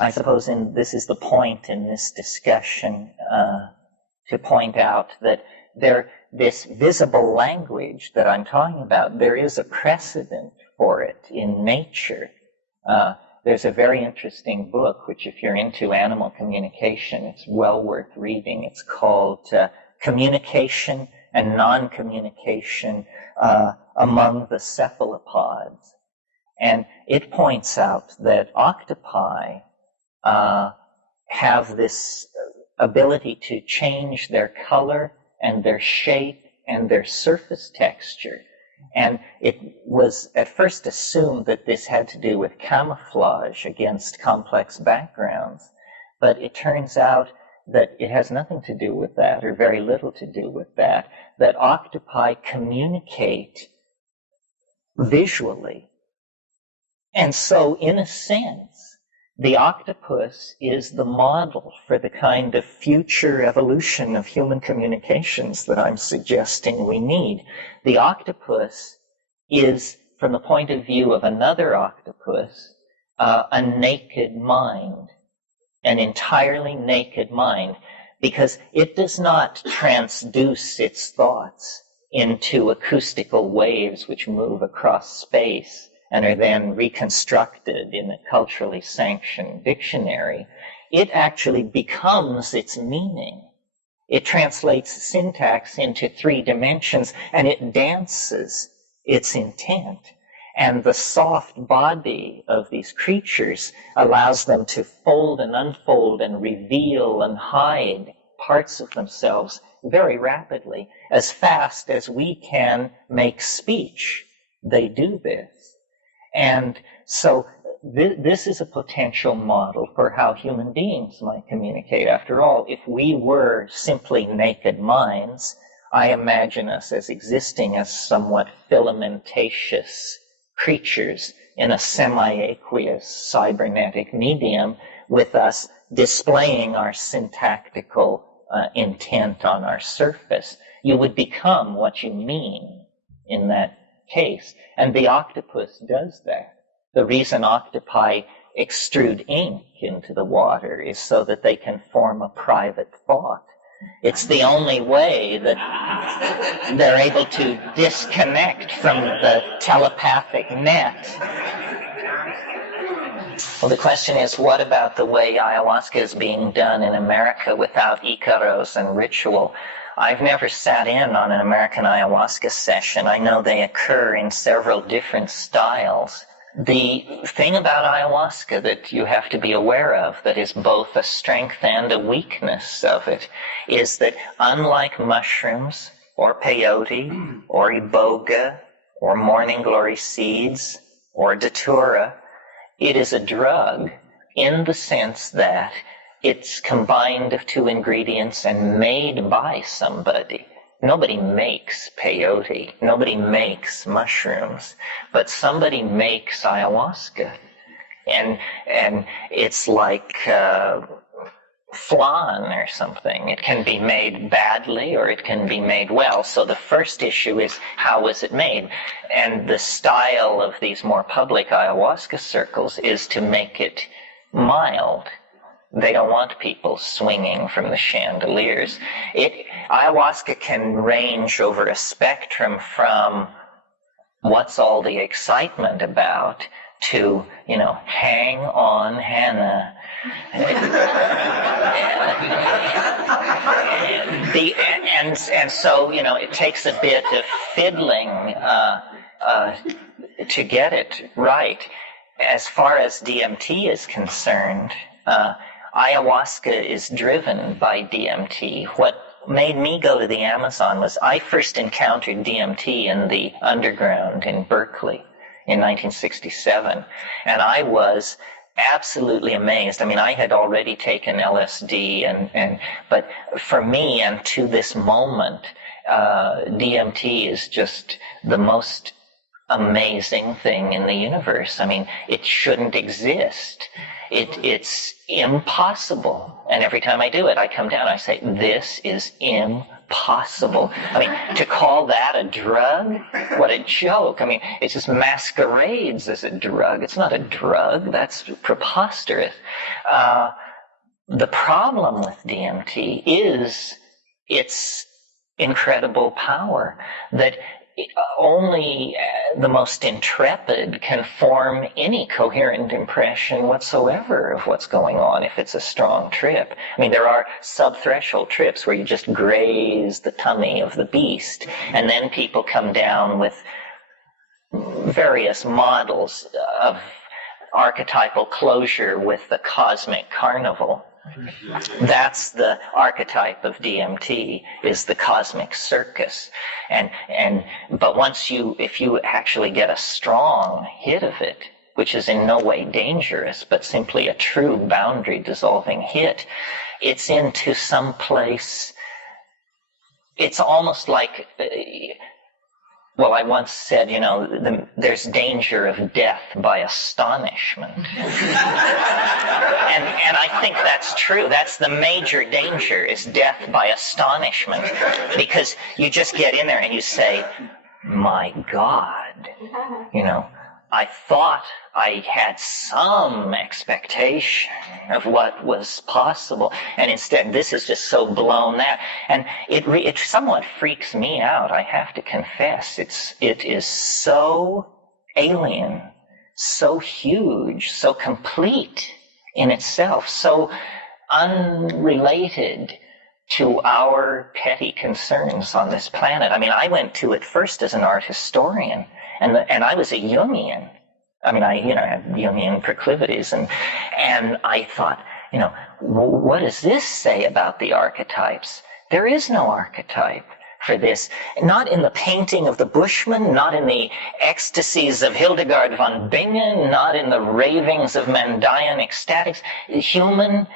I suppose this is the point in this discussion, to point out that this visible language that I'm talking about, there is a precedent for it in nature. There's a very interesting book, which if you're into animal communication, it's well worth reading. It's called Communication and Non-Communication Among the Cephalopods. And it points out that octopi have this ability to change their color and their shape and their surface texture. And it was at first assumed that this had to do with camouflage against complex backgrounds, but it turns out that it has nothing to do with that, or very little to do with that, that octopi communicate visually. And so, in a sense, the octopus is the model for the kind of future evolution of human communications that I'm suggesting we need. The octopus is, from the point of view of another octopus, a naked mind, an entirely naked mind, because it does not transduce its thoughts into acoustical waves which move across space and are then reconstructed in a culturally sanctioned dictionary. It actually becomes its meaning. It translates syntax into 3 dimensions, and it dances its intent. And the soft body of these creatures allows them to fold and unfold and reveal and hide parts of themselves very rapidly. As fast as we can make speech, they do this. And so this is a potential model for how human beings might communicate. After all, if we were simply naked minds, I imagine us as existing as somewhat filamentaceous creatures in a semi-aqueous cybernetic medium, with us displaying our syntactical intent on our surface. You would become what you mean in that case. And the octopus does that. The reason octopi extrude ink into the water is so that they can form a private thought. It's the only way that they're able to disconnect from the telepathic net. Well, the question is, what about the way ayahuasca is being done in America without icaros and ritual? I've never sat in on an American ayahuasca session. I know they occur in several different styles. The thing about ayahuasca that you have to be aware of, that is both a strength and a weakness of it, is that unlike mushrooms or peyote or iboga or morning glory seeds or datura, it is a drug in the sense that it's combined of 2 ingredients and made by somebody. Nobody makes peyote. Nobody makes mushrooms. But somebody makes ayahuasca. And it's like flan or something. It can be made badly or it can be made well. So the first issue is, how was it made? And the style of these more public ayahuasca circles is to make it mild. They don't want people swinging from the chandeliers. Ayahuasca can range over a spectrum from what's all the excitement about to, hang on, Hannah. And so, it takes a bit of fiddling to get it right. As far as DMT is concerned, ayahuasca is driven by DMT. What made me go to the Amazon was I first encountered DMT in the underground in Berkeley in 1967, and I was absolutely amazed. I mean, I had already taken LSD, but for me and to this moment, DMT is just the most amazing thing in the universe. I mean, it shouldn't exist. It's impossible. And every time I do it, I come down, I say, this is impossible. I mean, to call that a drug? What a joke. I mean, it just masquerades as a drug. It's not a drug. That's preposterous. The problem with DMT is its incredible power, that only the most intrepid can form any coherent impression whatsoever of what's going on if it's a strong trip. I mean, there are sub-threshold trips where you just graze the tummy of the beast, and then people come down with various models of archetypal closure with the cosmic carnival. That's the archetype of DMT, is the cosmic circus. But if you actually get a strong hit of it, which is in no way dangerous, but simply a true boundary dissolving hit, it's into some place. It's almost like, well, I once said, there's danger of death by astonishment. And I think that's true. That's the major danger, is death by astonishment. Because you just get in there and you say, my God, I thought I had some expectation of what was possible, and instead this is just so blown out. And it somewhat freaks me out, I have to confess. It is so alien, so huge, so complete in itself, so unrelated to our petty concerns on this planet. I mean, I went to it first as an art historian, and I was a Jungian. I mean, I had Jungian proclivities, and I thought, what does this say about the archetypes? There is no archetype for this. Not in the painting of the Bushman, not in the ecstasies of Hildegard von Bingen, not in the ravings of Mandaean ecstatics. Human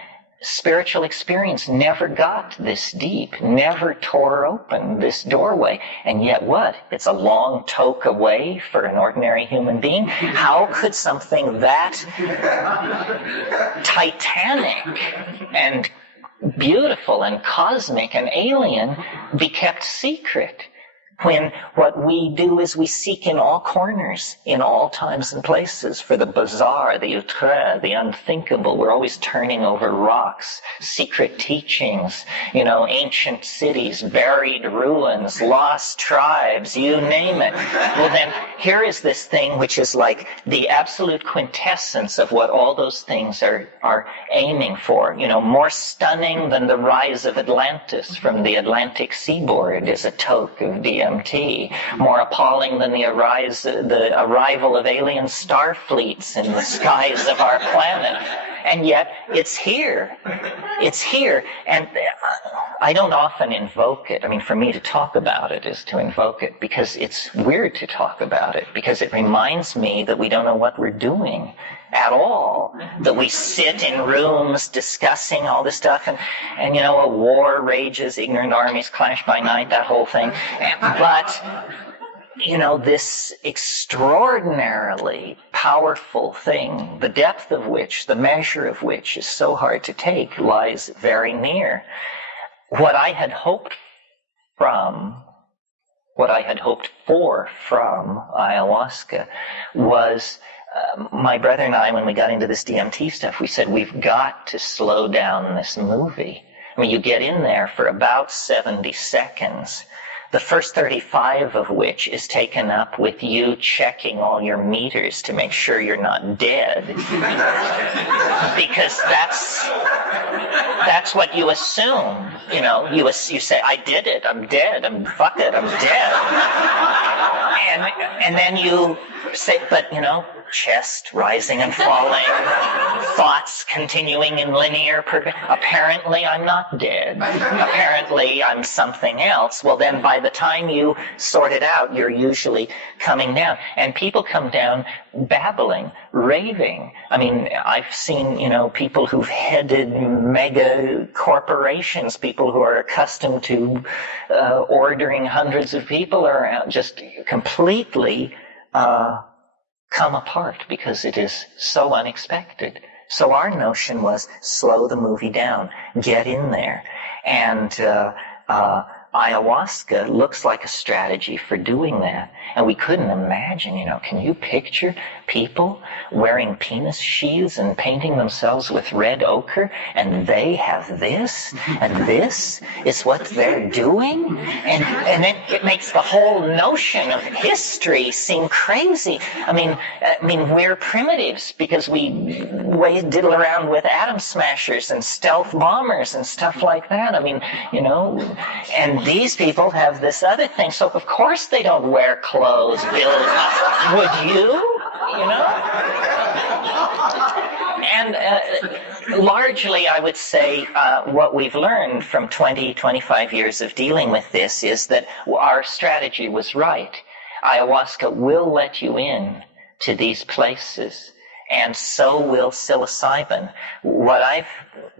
spiritual experience never got this deep, never tore open this doorway. And yet what? It's a long toke away for an ordinary human being? How could something that titanic and beautiful and cosmic and alien be kept secret, when what we do is we seek in all corners, in all times and places, for the bizarre, the outre, the unthinkable? We're always turning over rocks, secret teachings, ancient cities, buried ruins, lost tribes, you name it. Well, then, here is this thing which is like the absolute quintessence of what all those things are aiming for. More stunning than the rise of Atlantis from the Atlantic seaboard is a toke of DMT. More appalling than the arrival of alien star fleets in the skies of our planet. And yet, it's here. It's here. And I don't often invoke it. I mean, for me to talk about it is to invoke it, because it's weird to talk about it, because it reminds me that we don't know what we're doing at all, that we sit in rooms discussing all this stuff, and a war rages, ignorant armies clash by night, that whole thing. But this extraordinarily powerful thing, the depth of which, the measure of which is so hard to take, lies very near. What I had hoped for from ayahuasca was, my brother and I, when we got into this DMT stuff, we said, we've got to slow down this movie. I mean, you get in there for about 70 seconds, the first 35 of which is taken up with you checking all your meters to make sure you're not dead. Because that's what you assume. You say, I did it, I'm dead, fuck it, I'm dead. And then you say, but chest rising and falling, thoughts continuing in linear apparently I'm not dead. Apparently I'm something else. Well, then by the time you sort it out, you're usually coming down. And people come down babbling, raving. I mean, I've seen, people who've headed mega corporations, people who are accustomed to ordering hundreds of people around, just completely come apart because it is so unexpected. So our notion was slow the movie down, get in there. And ayahuasca looks like a strategy for doing that. And we couldn't imagine, can you picture people wearing penis sheaths and painting themselves with red ochre, and they have this, and this is what they're doing? And then it makes the whole notion of history seem crazy. I mean, we're primitives because we diddle around with atom smashers and stealth bombers and stuff like that. And these people have this other thing, so of course they don't wear clothes, Bill. Would you? And largely, I would say, what we've learned from 20, 25 years of dealing with this is that our strategy was right. Ayahuasca will let you in to these places, and so will psilocybin. What I've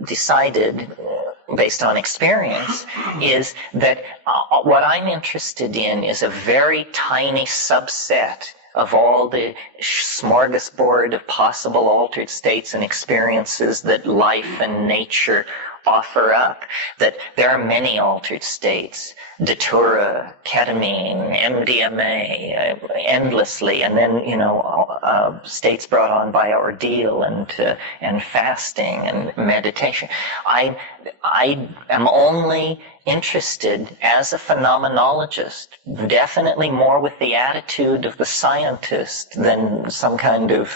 decided, based on experience, is that what I'm interested in is a very tiny subset of all the smorgasbord of possible altered states and experiences that life and nature offer up. That there are many altered states: datura, ketamine, MDMA, endlessly, and then states brought on by ordeal and fasting and meditation. I am only interested as a phenomenologist, definitely more with the attitude of the scientist than some kind of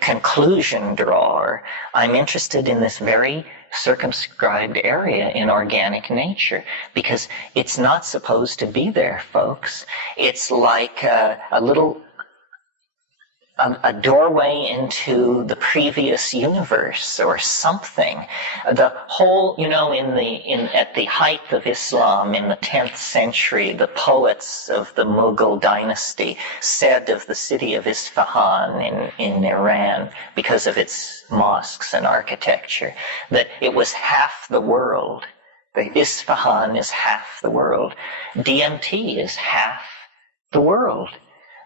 conclusion drawer. I'm interested in this very circumscribed area in organic nature because it's not supposed to be there, folks. It's like a doorway into the previous universe or something. The whole, at the height of Islam in the 10th century, the poets of the Mughal dynasty said of the city of Isfahan in Iran, because of its mosques and architecture, that it was half the world. The Isfahan is half the world. DMT is half the world.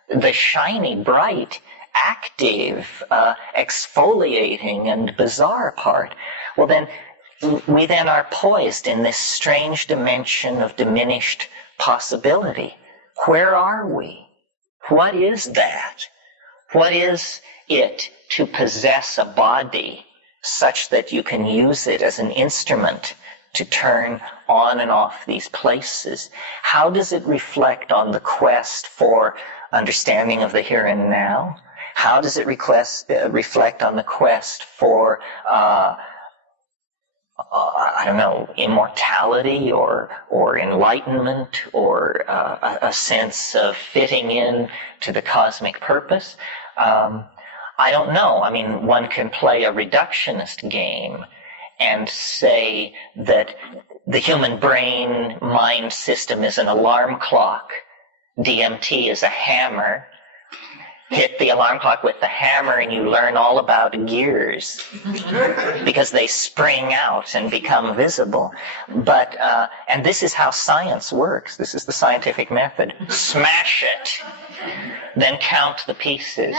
The shiny, bright, active, exfoliating, and bizarre part. Well, then, we then are poised in this strange dimension of diminished possibility. Where are we? What is that? What is it to possess a body such that you can use it as an instrument to turn on and off these places? How does it reflect on the quest for understanding of the here and now? How does it reflect on the quest for, immortality or enlightenment or a sense of fitting in to the cosmic purpose? I don't know. One can play a reductionist game and say that the human brain mind system is an alarm clock. DMT is a hammer. Hit the alarm clock with the hammer and you learn all about gears because they spring out and become visible. But, and this is how science works. This is the scientific method. Smash it. Then count the pieces.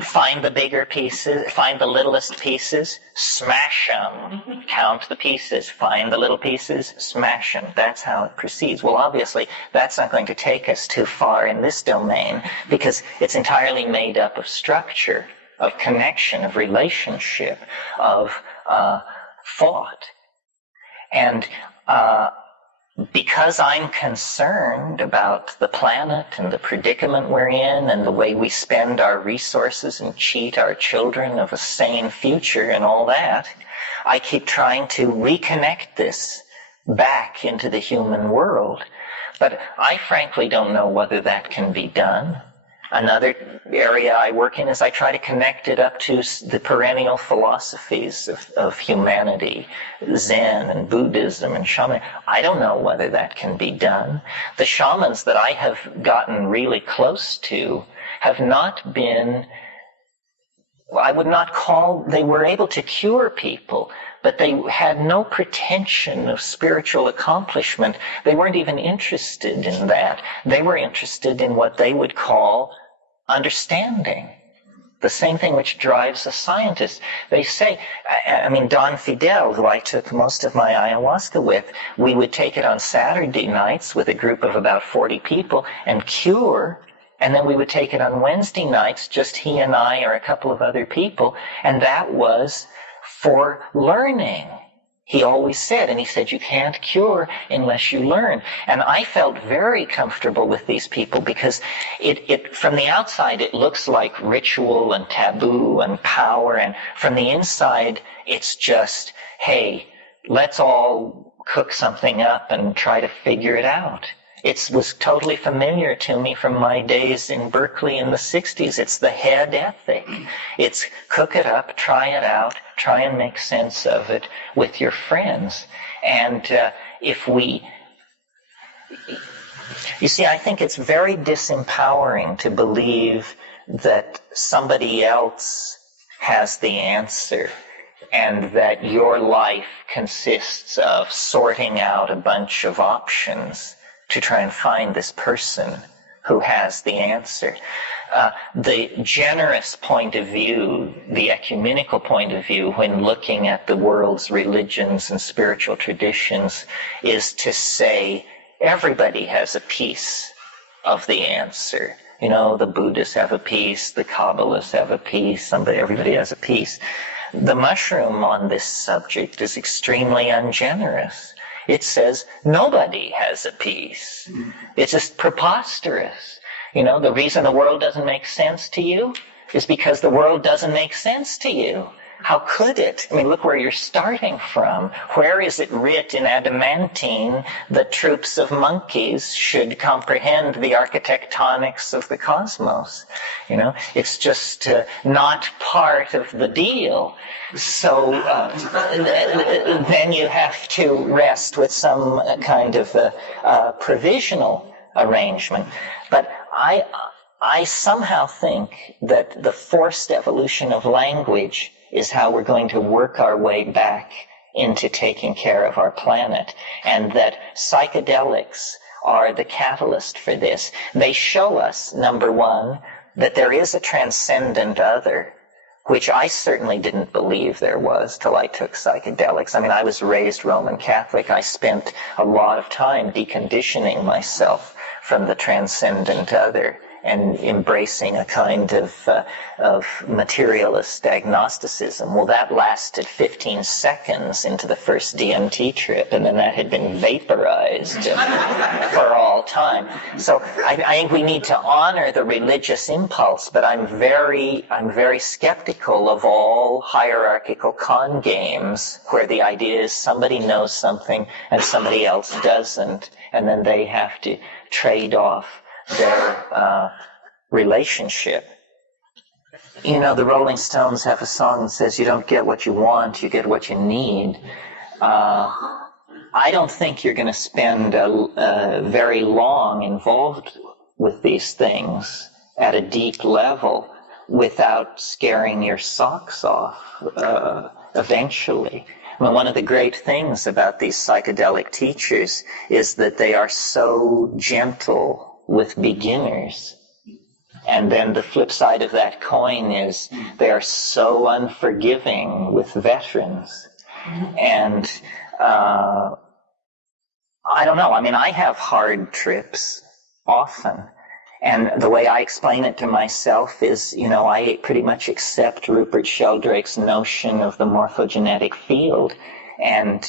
Find the bigger pieces, find the littlest pieces, smash them. Count the pieces, find the little pieces, smash them. That's how it proceeds. Well, obviously, that's not going to take us too far in this domain because it's entirely made up of structure, of connection, of relationship, of thought. And because I'm concerned about the planet and the predicament we're in and the way we spend our resources and cheat our children of a sane future and all that, I keep trying to reconnect this back into the human world. But I frankly don't know whether that can be done. Another area I work in is I try to connect it up to the perennial philosophies of humanity, Zen and Buddhism and shaman. I don't know whether that can be done. The shamans that I have gotten really close to have not been, I would not call, they were able to cure people, but they had no pretension of spiritual accomplishment. They weren't even interested in that. They were interested in what they would call understanding. The same thing which drives a scientist. They say, I mean, Don Fidel, who I took most of my ayahuasca with, we would take it on Saturday nights with a group of about 40 people and cure, and then we would take it on Wednesday nights, just he and I or a couple of other people, and that was for learning. He always said, and he said, you can't cure unless you learn. And I felt very comfortable with these people because it from the outside, it looks like ritual and taboo and power. And from the inside, it's just, hey, let's all cook something up and try to figure it out. It was totally familiar to me from my days in Berkeley in the 60s. It's the head ethic. It's cook it up, try it out, try and make sense of it with your friends. And you see, I think it's very disempowering to believe that somebody else has the answer and that your life consists of sorting out a bunch of options to try and find this person who has the answer. The generous point of view, the ecumenical point of view, when looking at the world's religions and spiritual traditions, is to say everybody has a piece of the answer. You know, the Buddhists have a piece, the Kabbalists have a piece, everybody has a piece. The mushroom on this subject is extremely ungenerous. It says nobody has a piece. It's just preposterous. You know, the reason the world doesn't make sense to you is because the world doesn't make sense to you. How could it? I mean, look where you're starting from. Where is it writ in adamantine that troops of monkeys should comprehend the architectonics of the cosmos? You know, it's just not part of the deal. So then you have to rest with some kind of provisional arrangement. But I somehow think that the forced evolution of language is how we're going to work our way back into taking care of our planet, and that psychedelics are the catalyst for this. They show us, number one, that there is a transcendent other, which I certainly didn't believe there was till I took psychedelics. I mean, I was raised Roman Catholic. I spent a lot of time deconditioning myself from the transcendent other and embracing a kind of materialist agnosticism. Well, that lasted 15 seconds into the first DMT trip, and then that had been vaporized for all time. So I think we need to honor the religious impulse, but I'm very skeptical of all hierarchical con games where the idea is somebody knows something and somebody else doesn't, and then they have to trade off their relationship. You know, the Rolling Stones have a song that says, you don't get what you want, you get what you need. I don't think you're going to spend very long involved with these things at a deep level without scaring your socks off eventually. I mean, one of the great things about these psychedelic teachers is that they are so gentle with beginners. And then the flip side of that coin is they are so unforgiving with veterans. And I don't know. I mean, I have hard trips often. And the way I explain it to myself is, you know, I pretty much accept Rupert Sheldrake's notion of the morphogenetic field and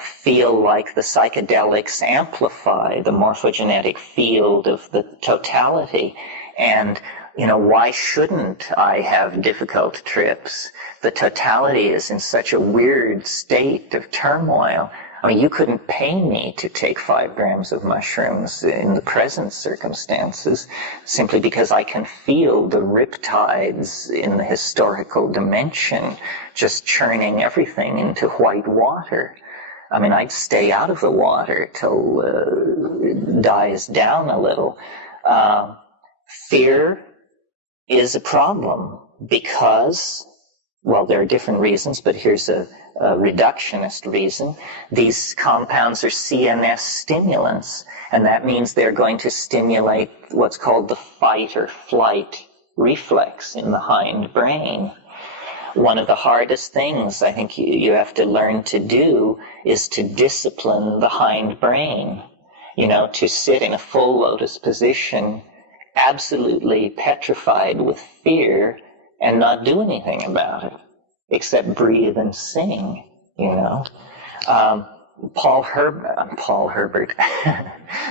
feel like the psychedelics amplify the morphogenetic field of the totality. And, you know, why shouldn't I have difficult trips? The totality is in such a weird state of turmoil. I mean, you couldn't pay me to take 5 grams of mushrooms in the present circumstances simply because I can feel the riptides in the historical dimension just churning everything into white water. I mean, I'd stay out of the water till it dies down a little. Fear is a problem because Well, there are different reasons, but here's a reductionist reason. These compounds are CNS stimulants, and that means they're going to stimulate what's called the fight or flight reflex in the hind brain. One of the hardest things I think you have to learn to do is to discipline the hind brain. To sit in a full lotus position, absolutely petrified with fear, and not do anything about it, except breathe and sing, Paul Herbert,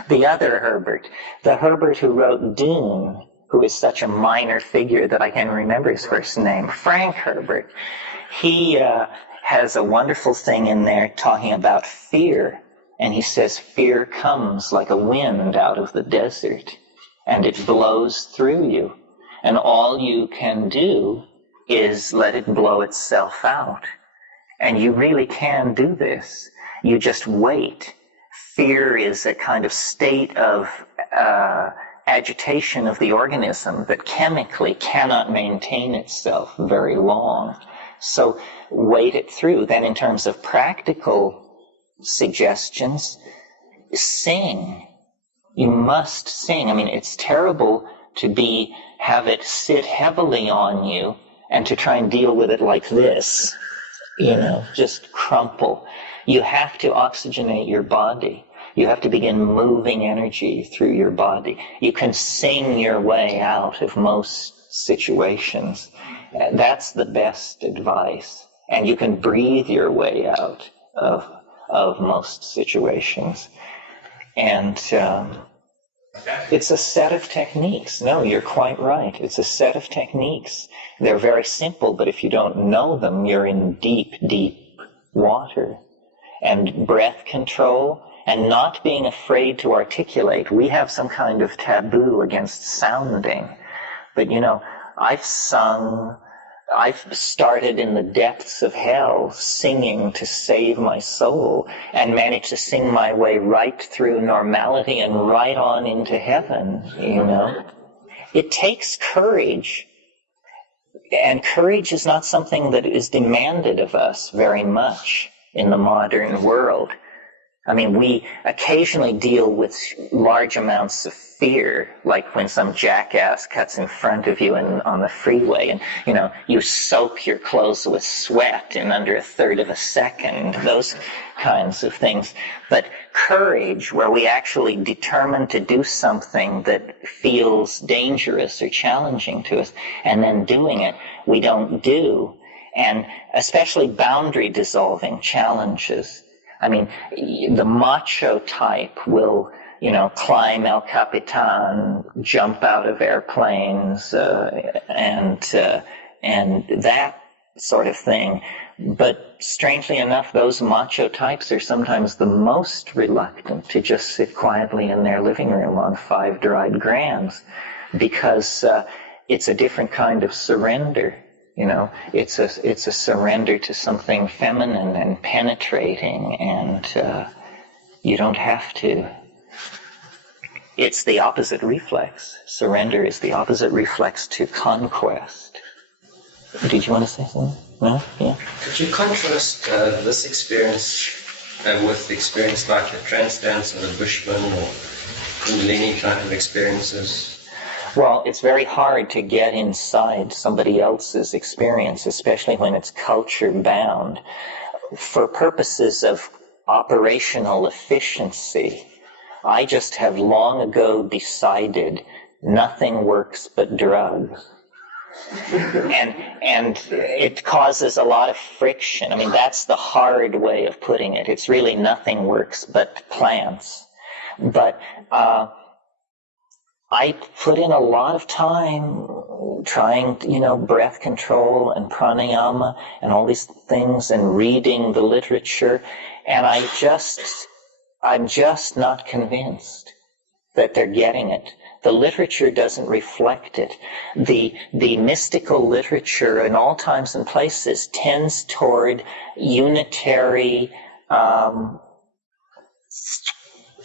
the other Herbert, the Herbert who wrote Dune, who is such a minor figure that I can't remember his first name, Frank Herbert. He has a wonderful thing in there talking about fear, and he says fear comes like a wind out of the desert, and it blows through you. And all you can do is let it blow itself out. And you really can do this. You just wait. Fear is a kind of state of agitation of the organism that chemically cannot maintain itself very long. So wait it through. Then in terms of practical suggestions, sing. You must sing. I mean, it's terrible to have it sit heavily on you and to try and deal with it like this, just crumple. You have to oxygenate your body. You have to begin moving energy through your body. You can sing your way out of most situations. That's the best advice. And you can breathe your way out of most situations. And it's a set of techniques. No, you're quite right. It's a set of techniques. They're very simple, but if you don't know them, you're in deep, deep water. And breath control and not being afraid to articulate. We have some kind of taboo against sounding. But, I've started in the depths of hell singing to save my soul and managed to sing my way right through normality and right on into heaven, It takes courage. And courage is not something that is demanded of us very much in the modern world. I mean, we occasionally deal with large amounts of fear, like when some jackass cuts in front of you on the freeway and, you soak your clothes with sweat in under a third of a second, those kinds of things. But courage, where we actually determine to do something that feels dangerous or challenging to us, and then doing it, we don't do. And especially boundary dissolving challenges. I mean, the macho type will, climb El Capitan, jump out of airplanes, and that sort of thing. But strangely enough, those macho types are sometimes the most reluctant to just sit quietly in their living room on 5 dried grams, because it's a different kind of surrender. It's a surrender to something feminine and penetrating, and you don't have to. It's the opposite reflex. Surrender is the opposite reflex to conquest. Did you want to say something? No? Yeah? Could you contrast this experience with experience like the trance dance or the Bushman or Kundalini kind of experiences? Well, it's very hard to get inside somebody else's experience, especially when it's culture-bound. For purposes of operational efficiency, I just have long ago decided nothing works but drugs. And it causes a lot of friction. I mean, that's the hard way of putting it. It's really nothing works but plants. But I put in a lot of time trying, breath control and pranayama and all these things and reading the literature, and I'm just not convinced that they're getting it. The literature doesn't reflect it. The mystical literature in all times and places tends toward unitary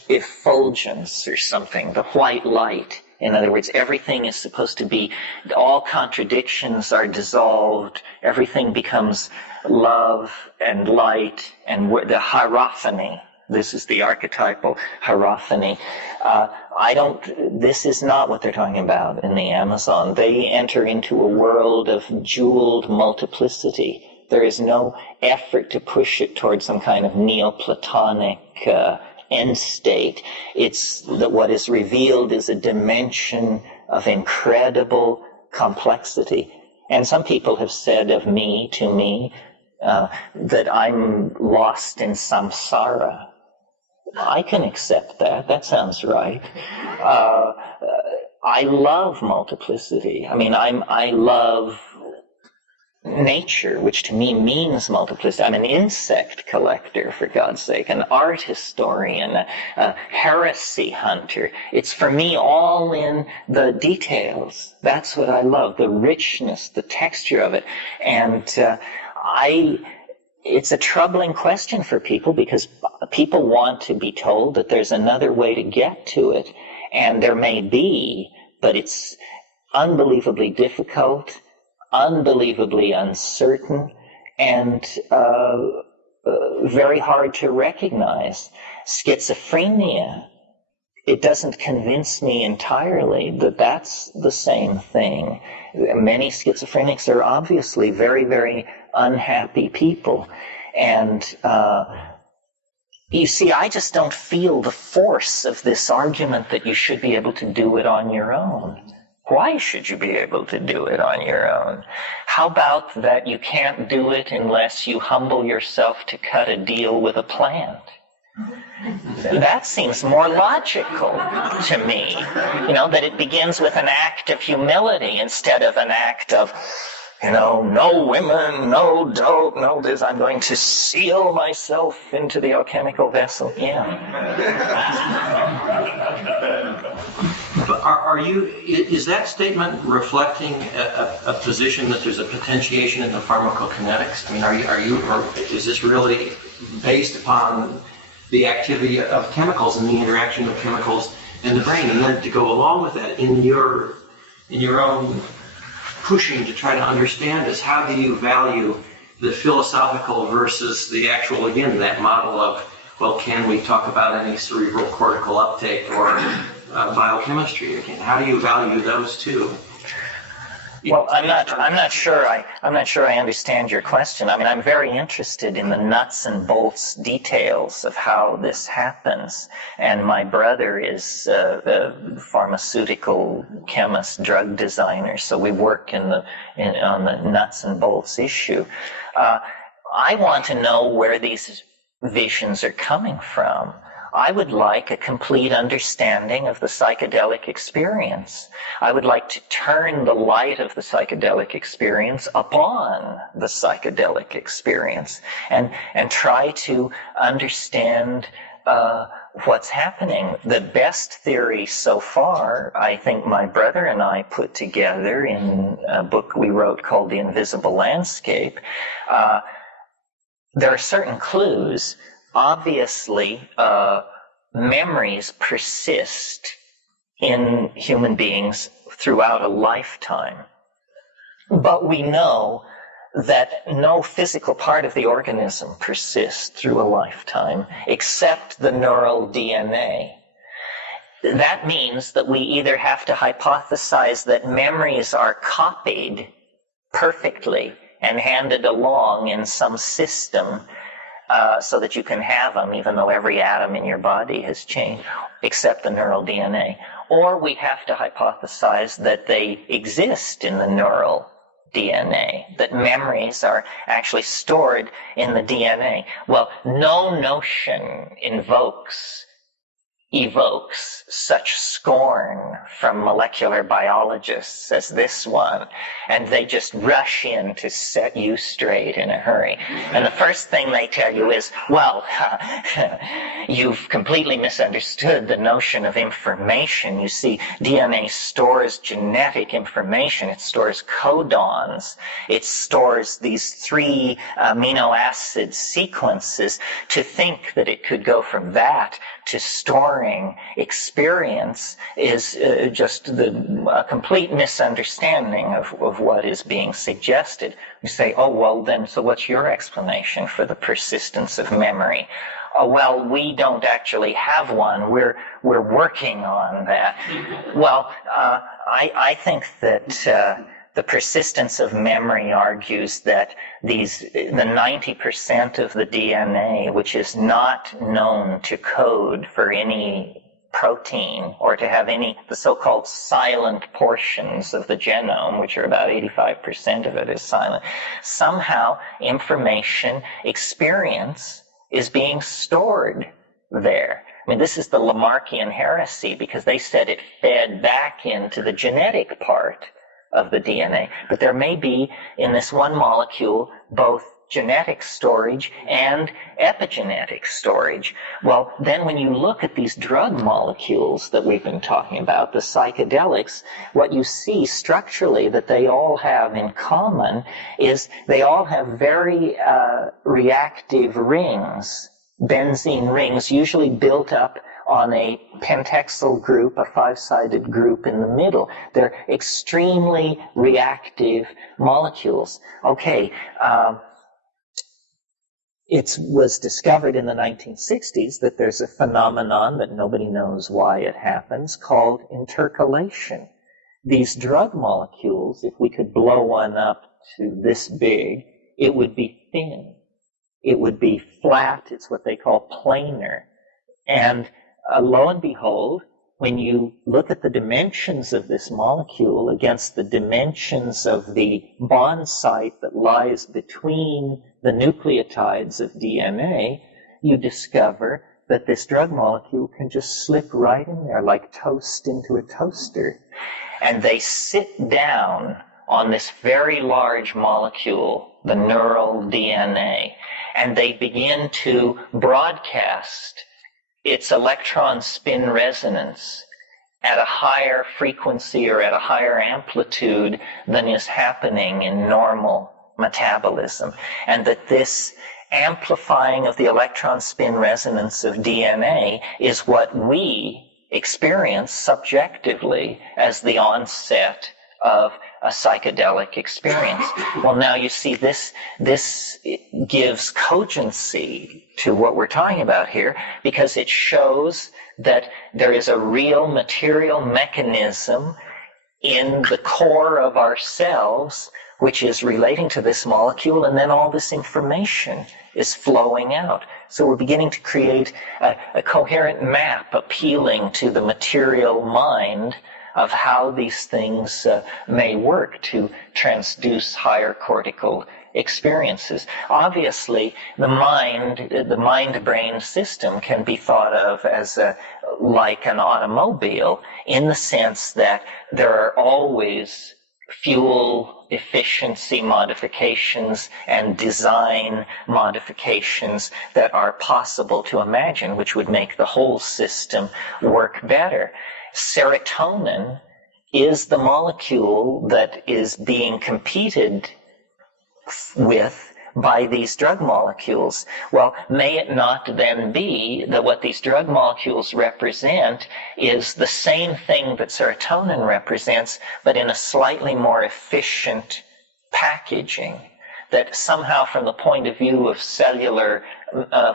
effulgence or something, the white light. In other words, everything is supposed to be, all contradictions are dissolved, everything becomes love and light, and the hierophany. This is the archetypal hierophany. This is not what they're talking about in the Amazon. They enter into a world of jeweled multiplicity. There is no effort to push it towards some kind of Neoplatonic end state. It's that what is revealed is a dimension of incredible complexity. And some people have said of me, to me, that I'm lost in samsara. I can accept that. That sounds right. I love multiplicity. I mean, I love nature, which to me means multiplicity. I'm an insect collector, for God's sake, an art historian, a heresy hunter. It's for me all in the details. That's what I love, the richness, the texture of it. And it's a troubling question for people, because people want to be told that there's another way to get to it. And there may be, but it's unbelievably difficult, unbelievably uncertain, and very hard to recognize. Schizophrenia, it doesn't convince me entirely that that's the same thing. Many schizophrenics are obviously very, very unhappy people. And you see, I just don't feel the force of this argument that you should be able to do it on your own. Why should you be able to do it on your own? How about that you can't do it unless you humble yourself to cut a deal with a plant? That seems more logical to me. That it begins with an act of humility instead of an act of, no women, no dope, no this. I'm going to seal myself into the alchemical vessel. Yeah. Is that statement reflecting a position that there's a potentiation in the pharmacokinetics? I mean, or is this really based upon the activity of chemicals and the interaction of chemicals in the brain? And then to go along with that, in your own pushing to try to understand this, how do you value the philosophical versus the actual, again, that model of, well, can we talk about any cerebral cortical uptake or biochemistry again? How do you value those two? Well, I'm not sure I understand your question. I mean, I'm very interested in the nuts and bolts details of how this happens. And my brother is a pharmaceutical chemist, drug designer, so we work on the nuts and bolts issue. I want to know where these visions are coming from. I would like a complete understanding of the psychedelic experience. I would like to turn the light of the psychedelic experience upon the psychedelic experience and try to understand what's happening. The best theory so far, I think my brother and I put together in a book we wrote called The Invisible Landscape. There are certain clues. Obviously, memories persist in human beings throughout a lifetime. But we know that no physical part of the organism persists through a lifetime except the neural DNA. That means that we either have to hypothesize that memories are copied perfectly and handed along in some system so that you can have them, even though every atom in your body has changed, except the neural DNA. Or we have to hypothesize that they exist in the neural DNA, that memories are actually stored in the DNA. Well, no notion evokes such scorn from molecular biologists as this one, and they just rush in to set you straight in a hurry. And the first thing they tell you is, well, you've completely misunderstood the notion of information. You see, DNA stores genetic information. It stores codons. It stores these 3 amino acid sequences. To think that it could go from that to storing storing experience is just a complete misunderstanding of what is being suggested. You say, oh, well, then, so what's your explanation for the persistence of memory? Oh, well, we don't actually have one. We're working on that. Well, I think that the persistence of memory argues that the 90% of the DNA, which is not known to code for any protein or to have the so-called silent portions of the genome, which are about 85% of it is silent, somehow information, experience is being stored there. I mean, this is the Lamarckian heresy, because they said it fed back into the genetic part of the DNA. But there may be, in this one molecule, both genetic storage and epigenetic storage. Well, then when you look at these drug molecules that we've been talking about, the psychedelics, what you see structurally that they all have in common is they all have very reactive rings, benzene rings, usually built up on a pentexyl group, a five-sided group in the middle. They're extremely reactive molecules. Okay, it was discovered in the 1960s that there's a phenomenon that nobody knows why it happens called intercalation. These drug molecules, if we could blow one up to this big, it would be thin. It would be flat. It's what they call planar. And lo and behold, when you look at the dimensions of this molecule against the dimensions of the bond site that lies between the nucleotides of DNA, you discover that this drug molecule can just slip right in there like toast into a toaster. And they sit down on this very large molecule, the neural DNA, and they begin to broadcast its electron spin resonance at a higher frequency or at a higher amplitude than is happening in normal metabolism. And that this amplifying of the electron spin resonance of DNA is what we experience subjectively as the onset of a psychedelic experience. Well, now you see this gives cogency to what we're talking about here, because it shows that there is a real material mechanism in the core of ourselves which is relating to this molecule, and then all this information is flowing out. So we're beginning to create a coherent map appealing to the material mind of how these things may work to transduce higher cortical experiences. Obviously, the mind-brain system can be thought of as like an automobile, in the sense that there are always fuel efficiency modifications and design modifications that are possible to imagine, which would make the whole system work better. Serotonin is the molecule that is being competed with by these drug molecules. Well, may it not then be that what these drug molecules represent is the same thing that serotonin represents, but in a slightly more efficient packaging? That somehow, from the point of view of cellular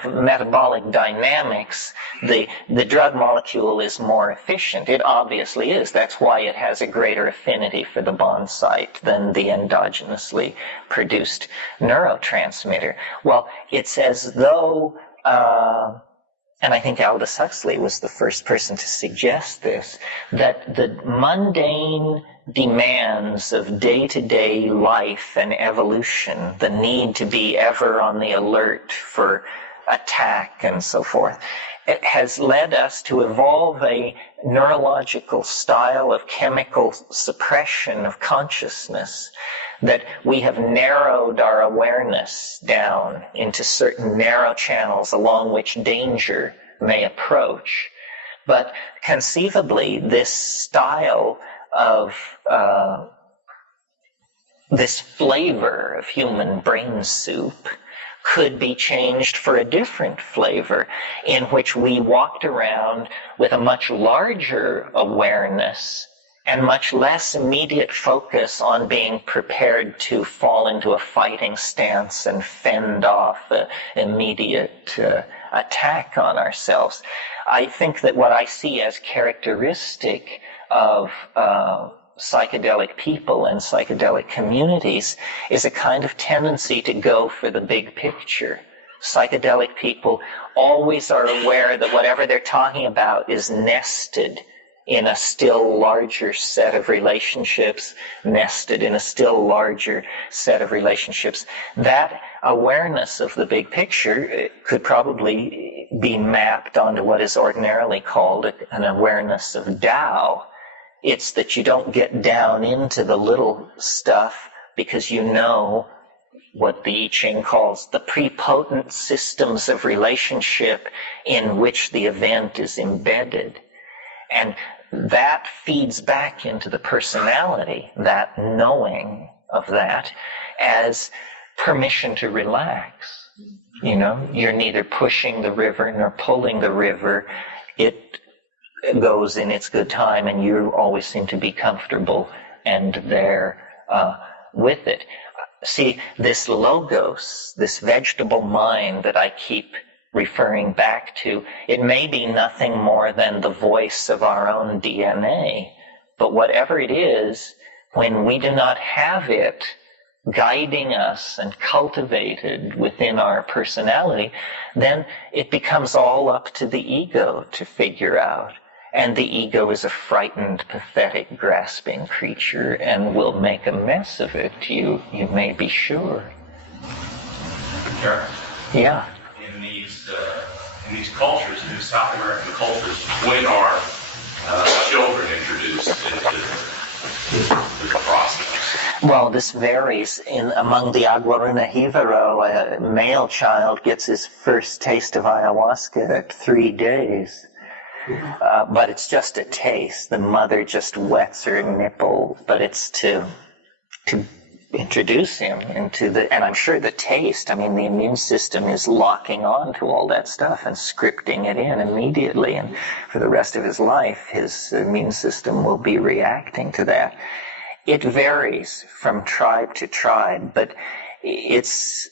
metabolic dynamics, the drug molecule is more efficient. It obviously is. That's why it has a greater affinity for the bond site than the endogenously produced neurotransmitter. Well, it's as though, and I think Aldous Huxley was the first person to suggest this, that the mundane demands of day-to-day life and evolution, the need to be ever on the alert for attack and so forth, it has led us to evolve a neurological style of chemical suppression of consciousness, that we have narrowed our awareness down into certain narrow channels along which danger may approach. But conceivably, this style of this flavor of human brain soup could be changed for a different flavor in which we walked around with a much larger awareness and much less immediate focus on being prepared to fall into a fighting stance and fend off an immediate attack on ourselves. I think that what I see as characteristic of psychedelic people and psychedelic communities is a kind of tendency to go for the big picture. Psychedelic people always are aware that whatever they're talking about is nested in a still larger set of relationships, nested in a still larger set of relationships. That awareness of the big picture could probably be mapped onto what is ordinarily called an awareness of Tao. It's that you don't get down into the little stuff because you know what the I Ching calls the prepotent systems of relationship in which the event is embedded. And that feeds back into the personality, that knowing of that, as permission to relax. You know, you're neither pushing the river nor pulling the river. It goes in its good time, and you always seem to be comfortable and there with it. See, this logos, this vegetable mind that I keep referring back to, it may be nothing more than the voice of our own DNA, but whatever it is, when we do not have it guiding us and cultivated within our personality, then it becomes all up to the ego to figure out. And the ego is a frightened, pathetic, grasping creature and will make a mess of it, you may be sure. Terence? Yeah. In these cultures, in these South American cultures, when are children introduced into the process? Well, this varies. Among the Aguaruna Jivaro, a male child gets his first taste of ayahuasca at 3 days. But it's just a taste. The mother just wets her nipple, but it's to introduce him into and I'm sure the taste, I mean, the immune system is locking on to all that stuff and scripting it in immediately, and for the rest of his life, his immune system will be reacting to that. It varies from tribe to tribe, but it's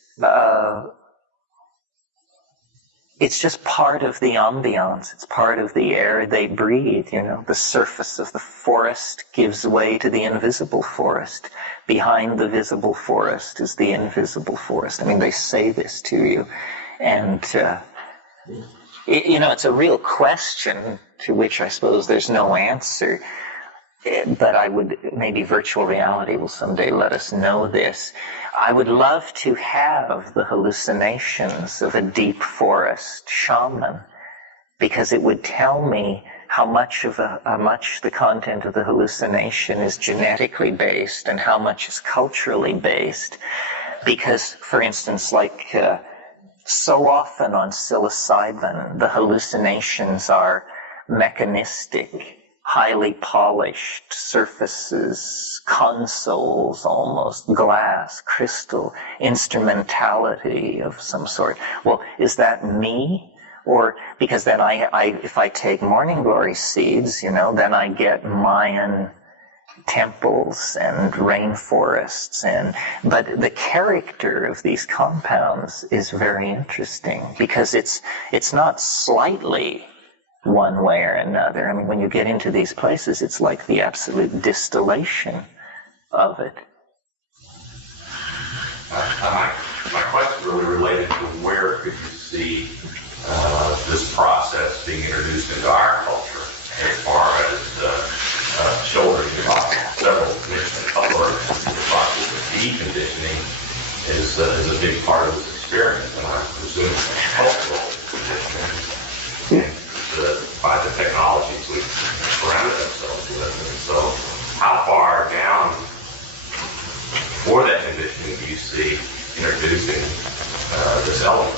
just part of the ambiance. It's part of the air they breathe, you know. The surface of the forest gives way to the invisible forest. Behind the visible forest is the invisible forest. I mean, they say this to you. And, it's a real question to which I suppose there's no answer. But maybe virtual reality will someday let us know this. I would love to have the hallucinations of a deep forest shaman, because it would tell me how much the content of the hallucination is genetically based and how much is culturally based. Because, for instance, like so often on psilocybin, the hallucinations are mechanistic, highly polished surfaces, consoles, almost glass, crystal, instrumentality of some sort. Well, is that me? Or because then if I take morning glory seeds, then I get Mayan temples and rainforests, but the character of these compounds is very interesting because it's not slightly one way or another. I mean, when you get into these places, it's like the absolute distillation of it. My question really related to where could you see this process being introduced into our culture as far as children. Several mentioned alerts. The process of deconditioning is a big part of this experience, and I presume cultural conditioning. By the technologies we surrounded ourselves with. And so how far down for that conditioning do you see introducing this element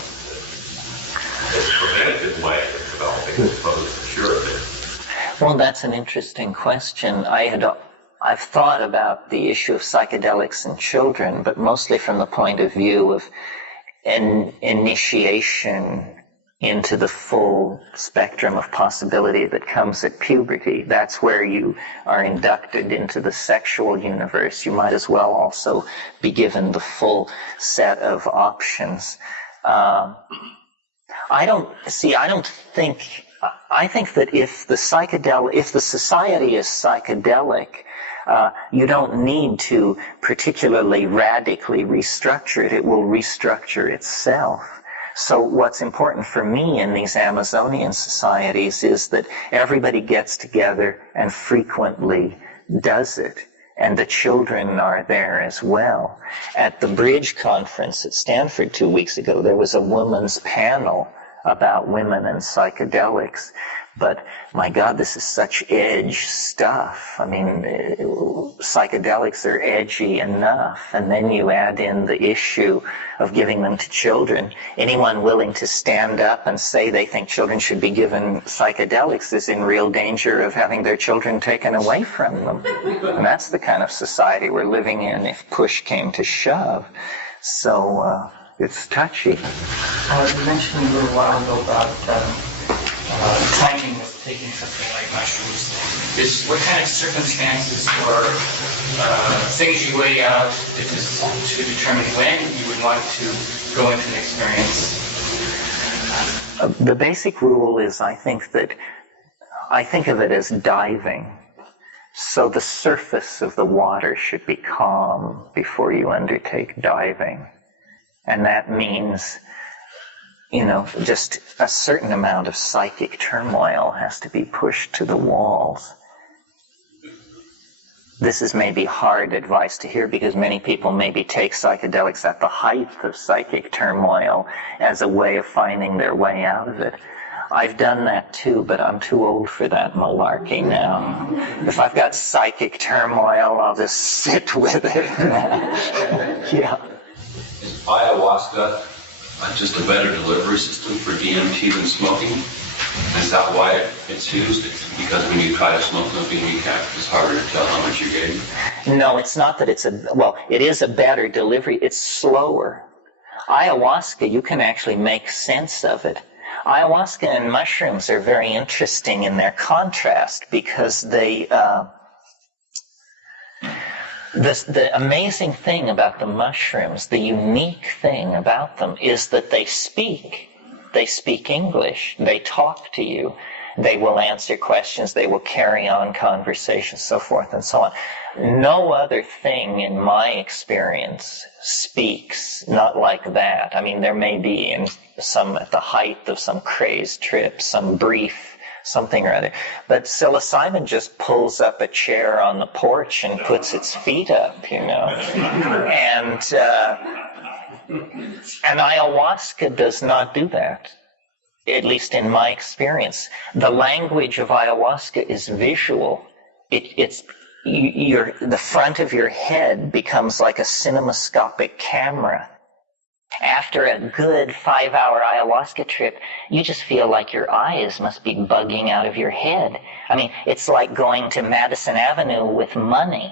as a preventative way of developing as opposed to curative? Well, that's an interesting question. I've thought about the issue of psychedelics in children, but mostly from the point of view of an initiation into the full spectrum of possibility that comes at puberty. That's where you are inducted into the sexual universe. You might as well also be given the full set of options. I think that if the society is psychedelic, you don't need to particularly radically restructure it. It will restructure itself. So what's important for me in these Amazonian societies is that everybody gets together and frequently does it. And the children are there as well. At the Bridge conference at Stanford 2 weeks ago, there was a women's panel about women and psychedelics. But my God, this is such edge stuff. I mean, psychedelics are edgy enough. And then you add in the issue of giving them to children. Anyone willing to stand up and say they think children should be given psychedelics is in real danger of having their children taken away from them. And that's the kind of society we're living in if push came to shove. So it's touchy. You mentioned a little while ago about timing with taking something like mushrooms. What kind of circumstances or things you weigh out to determine when you would want to go into an experience? The basic rule is I think of it as diving. So the surface of the water should be calm before you undertake diving. And that means, just a certain amount of psychic turmoil has to be pushed to the walls. This is maybe hard advice to hear because many people maybe take psychedelics at the height of psychic turmoil as a way of finding their way out of it. I've done that too, but I'm too old for that malarkey now. If I've got psychic turmoil, I'll just sit with it. Yeah. Is ayahuasca just a better delivery system for DMT than smoking? Is that why it's used? It's because when you try to smoke something, it's harder to tell how much you're getting? No, it's not that it is a better delivery. It's slower. Ayahuasca, you can actually make sense of it. Ayahuasca and mushrooms are very interesting in their contrast because the amazing thing about the mushrooms, the unique thing about them is that they speak English, they talk to you, they will answer questions, they will carry on conversations, so forth and so on. No other thing in my experience speaks not like that. I mean, there may be at the height of some crazed trip, some brief something or other. But psilocybin just pulls up a chair on the porch and puts its feet up, And ayahuasca does not do that, at least in my experience. The language of ayahuasca is visual. The front of your head becomes like a cinemascopic camera. After a good 5-hour ayahuasca trip, you just feel like your eyes must be bugging out of your head. I mean, it's like going to Madison Avenue with money.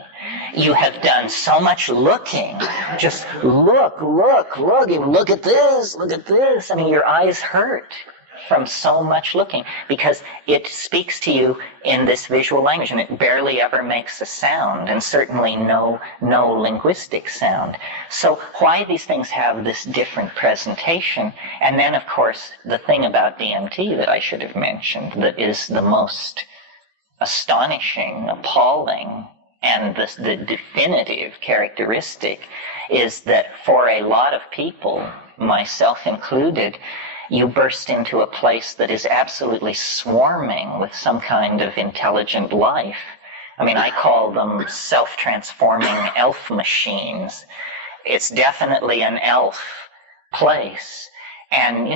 You have done so much looking. Just look at this. I mean, your eyes hurt from so much looking because it speaks to you in this visual language and it barely ever makes a sound and certainly no linguistic sound. So why these things have this different presentation? And then, of course, the thing about DMT that I should have mentioned that is the most astonishing, appalling, and the definitive characteristic is that for a lot of people, myself included, you burst into a place that is absolutely swarming with some kind of intelligent life. I mean, I call them self-transforming elf machines. It's definitely an elf place. And,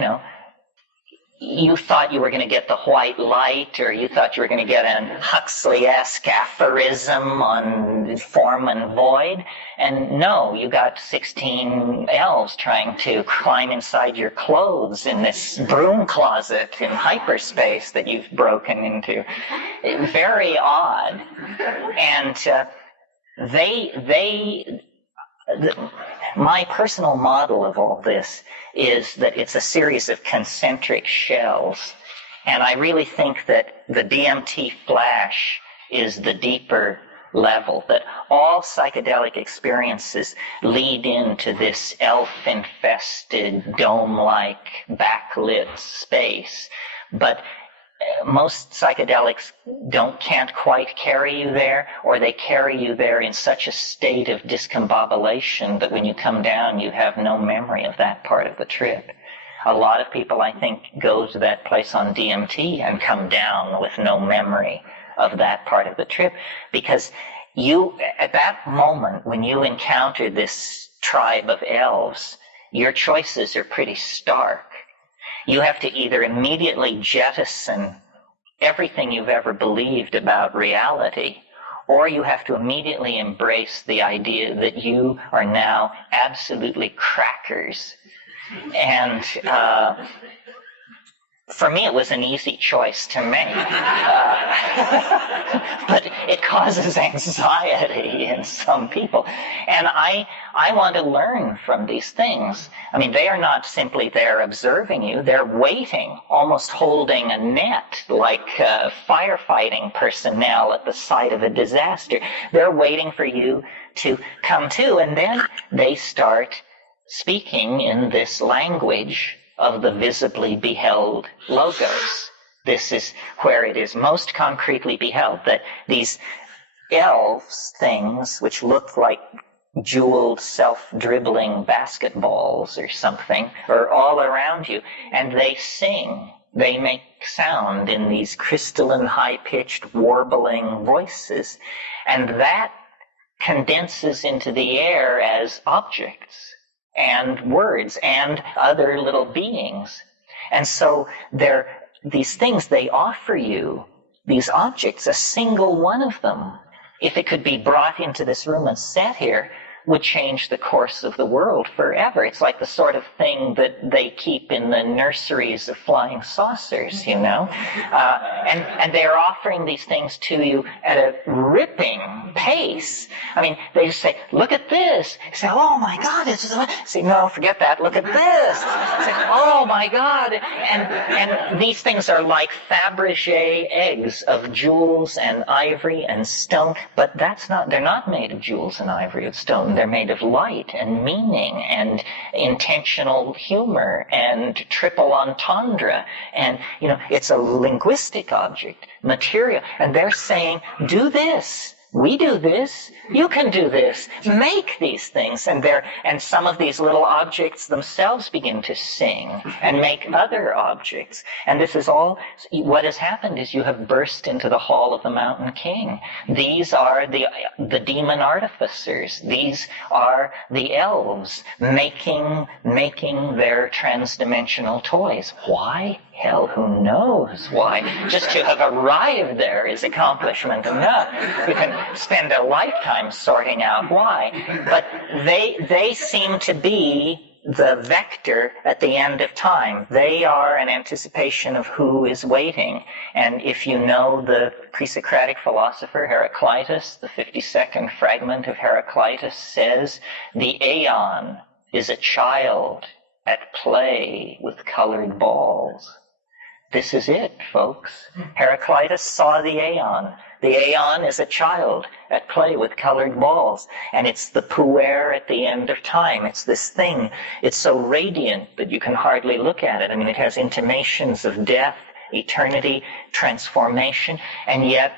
you thought you were going to get the white light, or you thought you were going to get an Huxley-esque aphorism on form and void. And no, you got 16 elves trying to climb inside your clothes in this broom closet in hyperspace that you've broken into. Very odd. And My personal model of all this is that it's a series of concentric shells. And I really think that the DMT flash is the deeper level, that all psychedelic experiences lead into this elf-infested, dome-like, backlit space. But most psychedelics can't quite carry you there, or they carry you there in such a state of discombobulation that when you come down, you have no memory of that part of the trip. A lot of people, I think, go to that place on DMT and come down with no memory of that part of the trip, because you, at that moment, when you encounter this tribe of elves, your choices are pretty stark. You have to either immediately jettison everything you've ever believed about reality, or you have to immediately embrace the idea that you are now absolutely crackers. And for me, it was an easy choice to make. But it causes anxiety in some people. And I want to learn from these things. I mean, they are not simply there observing you. They're waiting, almost holding a net, like firefighting personnel at the site of a disaster. They're waiting for you to come to, and then they start speaking in this language of the visibly beheld logos. This is where it is most concretely beheld, that these elves things, which look like jeweled, self-dribbling basketballs or something, are all around you, and they sing. They make sound in these crystalline, high-pitched, warbling voices, and that condenses into the air as objects and words and other little beings. And so these things they offer you, these objects, a single one of them, if it could be brought into this room and set here, would change the course of the world forever. It's like the sort of thing that they keep in the nurseries of flying saucers, you know? And they're offering these things to you at a ripping pace. I mean, they just say, look at this. You say, oh my God, say, no, forget that, look at this. Say, oh my God. And these things are like Fabergé eggs of jewels and ivory and stone, but they're not made of jewels and ivory and stone. They're made of light and meaning and intentional humor and triple entendre. And, you know, it's a linguistic object, material. And they're saying, do this. We do this. You can do this. Make these things. And some of these little objects themselves begin to sing and make other objects. And this is all, what has happened is you have burst into the hall of the Mountain King. These are the demon artificers. These are the elves making their transdimensional toys. Why? Hell, who knows why? Just to have arrived there is accomplishment enough. You can spend a lifetime sorting out why. But they seem to be the vector at the end of time. They are an anticipation of who is waiting. And if you know the pre-Socratic philosopher Heraclitus, the 52nd fragment of Heraclitus says, the aeon is a child at play with colored balls. This is it, folks. Heraclitus saw the aeon. The aeon is a child at play with colored balls. And it's the puer at the end of time. It's this thing. It's so radiant that you can hardly look at it. I mean, it has intimations of death, eternity, transformation, and yet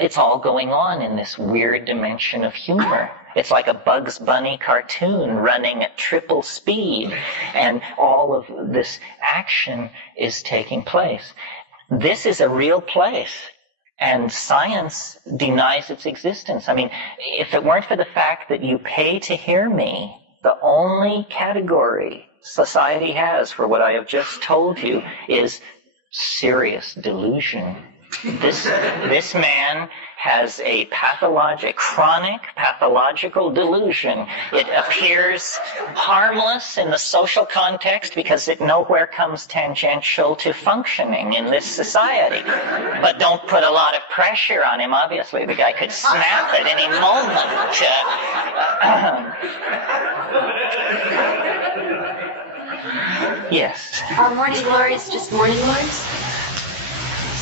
it's all going on in this weird dimension of humor. It's like a Bugs Bunny cartoon running at triple speed, and all of this action is taking place. This is a real place, and science denies its existence. I mean, if it weren't for the fact that you pay to hear me, the only category society has for what I have just told you is serious delusion. This man has a chronic pathological delusion. It appears harmless in the social context because it nowhere comes tangential to functioning in this society. But don't put a lot of pressure on him. Obviously, the guy could snap at any moment. Yes. Are morning glories just morning glories?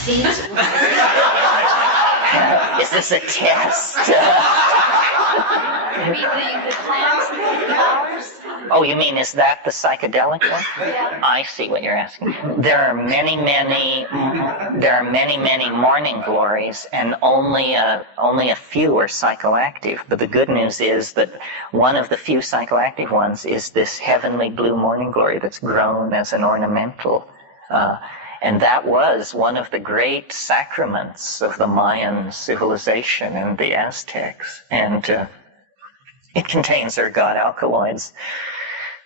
Seeds? Is this a test? Maybe the plants, the flowers? Oh, you mean, is that the psychedelic one? Yeah. I see what you're asking. There are many morning glories, and only a few are psychoactive. But the good news is that one of the few psychoactive ones is this heavenly blue morning glory that's grown as an ornamental. And that was one of the great sacraments of the Mayan civilization and the Aztecs. And it contains ergot alkaloids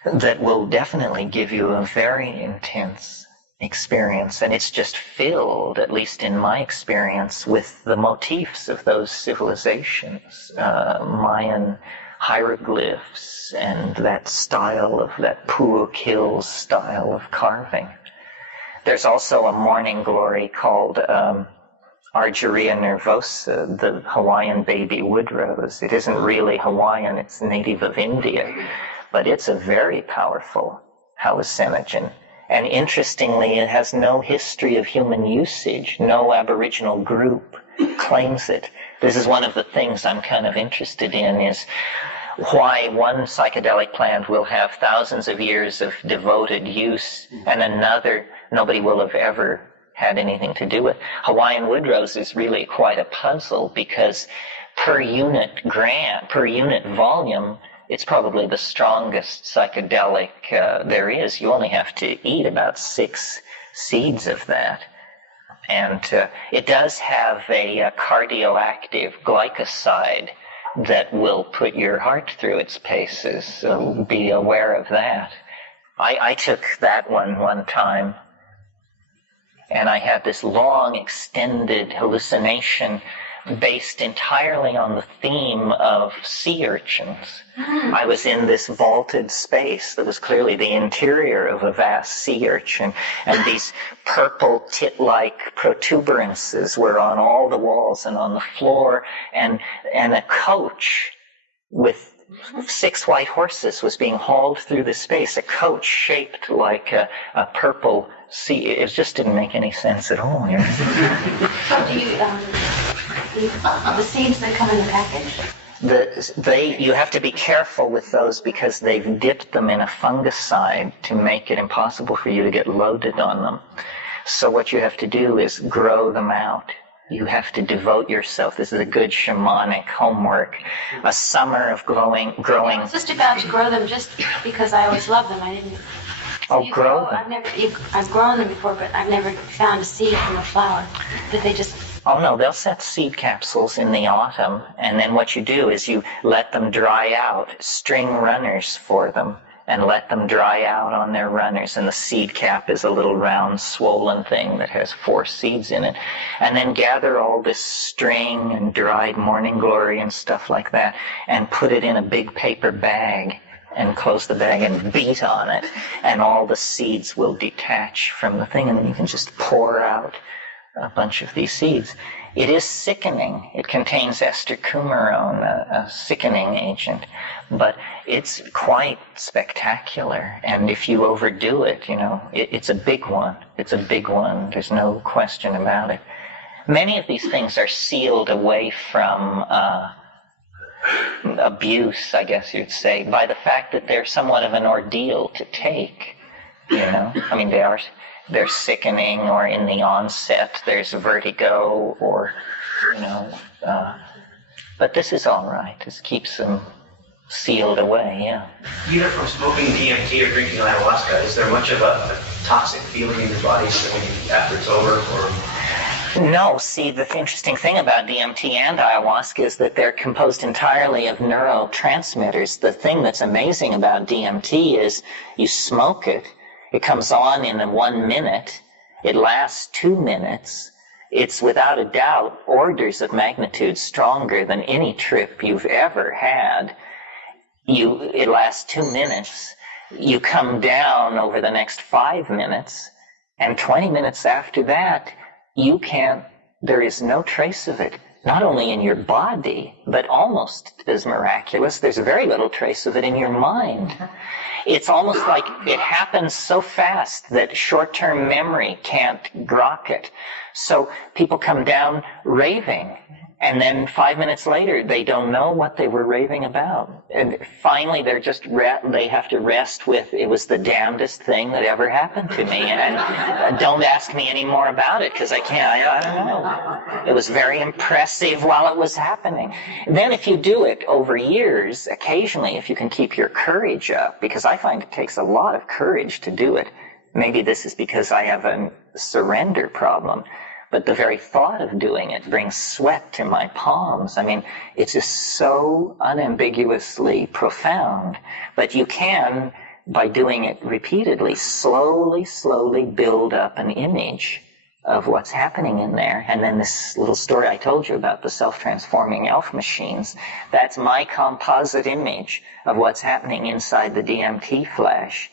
that will definitely give you a very intense experience. And it's just filled, at least in my experience, with the motifs of those civilizations, Mayan hieroglyphs and that style of that Puuk Hills style of carving. There's also a morning glory called Argyria nervosa, the Hawaiian baby wood rose. It isn't really Hawaiian, it's native of India, but it's a very powerful hallucinogen. And interestingly, it has no history of human usage. No Aboriginal group claims it. This is one of the things I'm kind of interested in, is why one psychedelic plant will have thousands of years of devoted use and another nobody will have ever had anything to do with. Hawaiian wood rose is really quite a puzzle because per unit volume, it's probably the strongest psychedelic there is. You only have to eat about 6 seeds of that. And it does have a cardioactive glycoside that will put your heart through its paces, so be aware of that. I took that one time, and I had this long, extended hallucination based entirely on the theme of sea urchins. I was in this vaulted space that was clearly the interior of a vast sea urchin, and these purple tit-like protuberances were on all the walls and on the floor, and a coach with 6 white horses was being hauled through the space, a coach shaped like a purple sea. It just didn't make any sense at all. You know? So do you, the seeds that come in the package? You have to be careful with those because they've dipped them in a fungicide to make it impossible for you to get loaded on them. So what you have to do is grow them out. You have to devote yourself. This is a good shamanic homework. A summer of growing. I was just about to grow them just because I always loved them. I didn't. So grow them. I've grown them before, but I've never found a seed from a flower. Did they just? Oh no, they'll set seed capsules in the autumn, and then what you do is you let them dry out, string runners for them, and let them dry out on their runners, and the seed cap is a little round swollen thing that has 4 seeds in it. And then gather all this string and dried morning glory and stuff like that, and put it in a big paper bag, and close the bag and beat on it, and all the seeds will detach from the thing, and then you can just pour out a bunch of these seeds. It is sickening. It contains ester coumarone, a sickening agent, but it's quite spectacular. And if you overdo it, it's a big one. It's a big one. There's no question about it. Many of these things are sealed away from abuse, I guess you'd say, by the fact that they're somewhat of an ordeal to take. I mean, they're sickening, or in the onset there's vertigo, or but this is all right. This keeps them sealed away. Yeah. Either from smoking DMT or drinking ayahuasca, is there much of a toxic feeling in your body after it's over, or? No. See, the interesting thing about DMT and ayahuasca is that they're composed entirely of neurotransmitters. The thing that's amazing about DMT is you smoke it. It comes on in 1 minute. It lasts 2 minutes. It's without a doubt orders of magnitude stronger than any trip you've ever had. It lasts 2 minutes. You come down over the next 5 minutes, and 20 minutes after that, there is no trace of it. Not only in your body, but almost as miraculous, there's very little trace of it in your mind. It's almost like it happens so fast that short-term memory can't grok it. So people come down raving, and then 5 minutes later, they don't know what they were raving about. And finally, they have to rest with, it was the damnedest thing that ever happened to me. And don't ask me any more about it, because I don't know. It was very impressive while it was happening. Then if you do it over years, occasionally, if you can keep your courage up, because I find it takes a lot of courage to do it. Maybe this is because I have a surrender problem. But the very thought of doing it brings sweat to my palms. I mean, it's just so unambiguously profound. But you can, by doing it repeatedly, slowly build up an image of what's happening in there. And then this little story I told you about the self-transforming elf machines, that's my composite image of what's happening inside the DMT flash.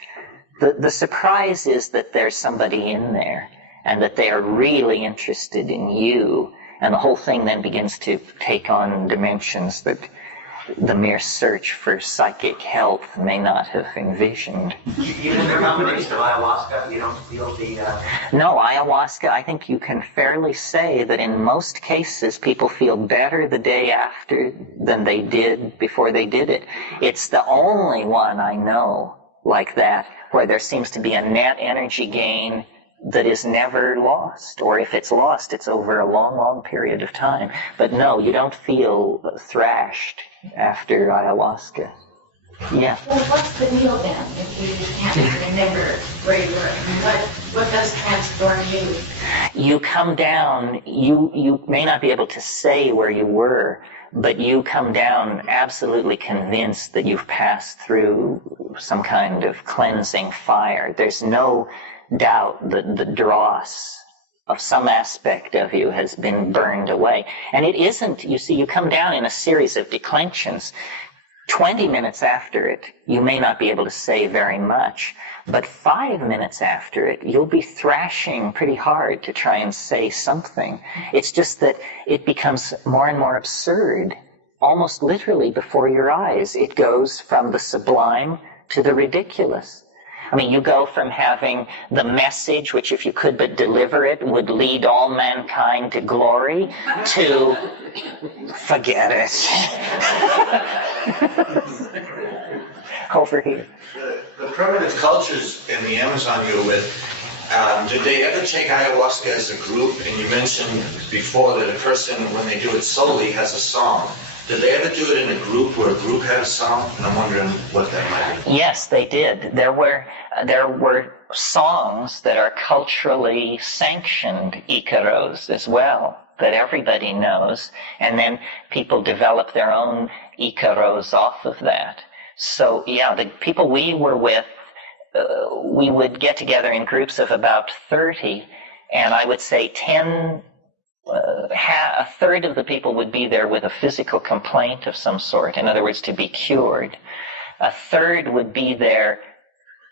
The surprise is that there's somebody in there, and that they are really interested in you, and the whole thing then begins to take on dimensions that the mere search for psychic health may not have envisioned. Even in the combination of ayahuasca, you don't feel the... No, ayahuasca, I think you can fairly say that in most cases people feel better the day after than they did before they did it. It's the only one I know like that, where there seems to be a net energy gain that is never lost, or if it's lost, it's over a long period of time. But no, you don't feel thrashed after ayahuasca. Yeah. Well, what's the deal then, if you can't remember where you were? What does transform you? You come down, you may not be able to say where you were, but you come down absolutely convinced that you've passed through some kind of cleansing fire. There's no doubt that the dross of some aspect of you has been burned away. And it isn't, you see, you come down in a series of declensions. 20 minutes after it, you may not be able to say very much, but 5 minutes after it, you'll be thrashing pretty hard to try and say something. It's just that it becomes more and more absurd, almost literally before your eyes. It goes from the sublime to the ridiculous. I mean, you go from having the message, which if you could but deliver it, would lead all mankind to glory, to forget it. Over here. The primitive cultures in the Amazon you're with, did they ever take ayahuasca as a group? And you mentioned before that a person, when they do it solely, has a song. Did they ever do it in a group where a group had a song? And I'm wondering what that might be. Yes, they did. There were songs that are culturally sanctioned icaros as well, that everybody knows, and then people develop their own icaros off of that. So, yeah, the people we were with, we would get together in groups of about 30, and I would say a third of the people would be there with a physical complaint of some sort, in other words, to be cured. A third would be there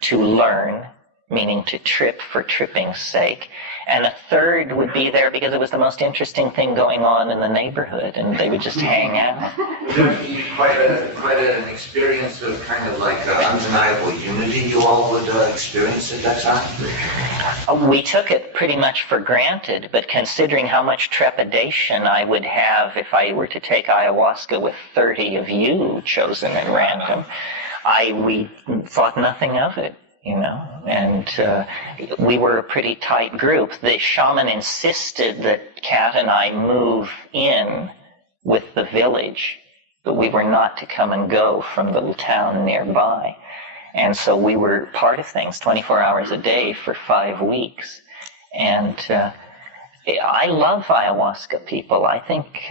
to learn, meaning to trip for tripping's sake. And a third would be there because it was the most interesting thing going on in the neighborhood, and they would just hang out. It would be quite an experience of kind of like undeniable unity you all would experience at that time? We took it pretty much for granted, but considering how much trepidation I would have if I were to take ayahuasca with 30 of you chosen at random, we thought nothing of it. And we were a pretty tight group. The shaman insisted that Kat and I move in with the village, but we were not to come and go from the little town nearby. And so we were part of things 24 hours a day for 5 weeks. And I love ayahuasca people. I think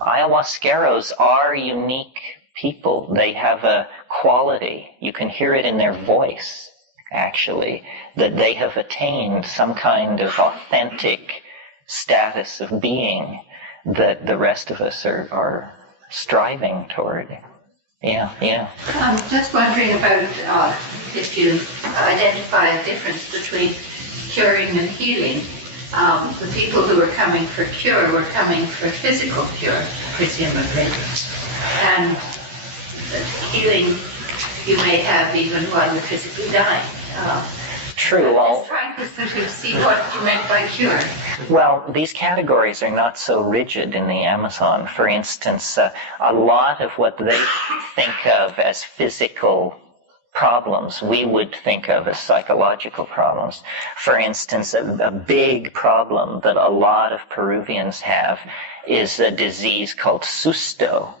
ayahuasqueros are unique people. They have a quality, you can hear it in their voice, actually, that they have attained some kind of authentic status of being that the rest of us are striving toward. Yeah. I'm just wondering about if you identify a difference between curing and healing. The people who were coming for cure were coming for physical cure, presumably. And healing you may have even while you're physically dying. True. I'm just trying to sort of see what you meant by cure. Well, these categories are not so rigid in the Amazon. For instance, a lot of what they think of as physical problems, we would think of as psychological problems. For instance, a big problem that a lot of Peruvians have is a disease called susto.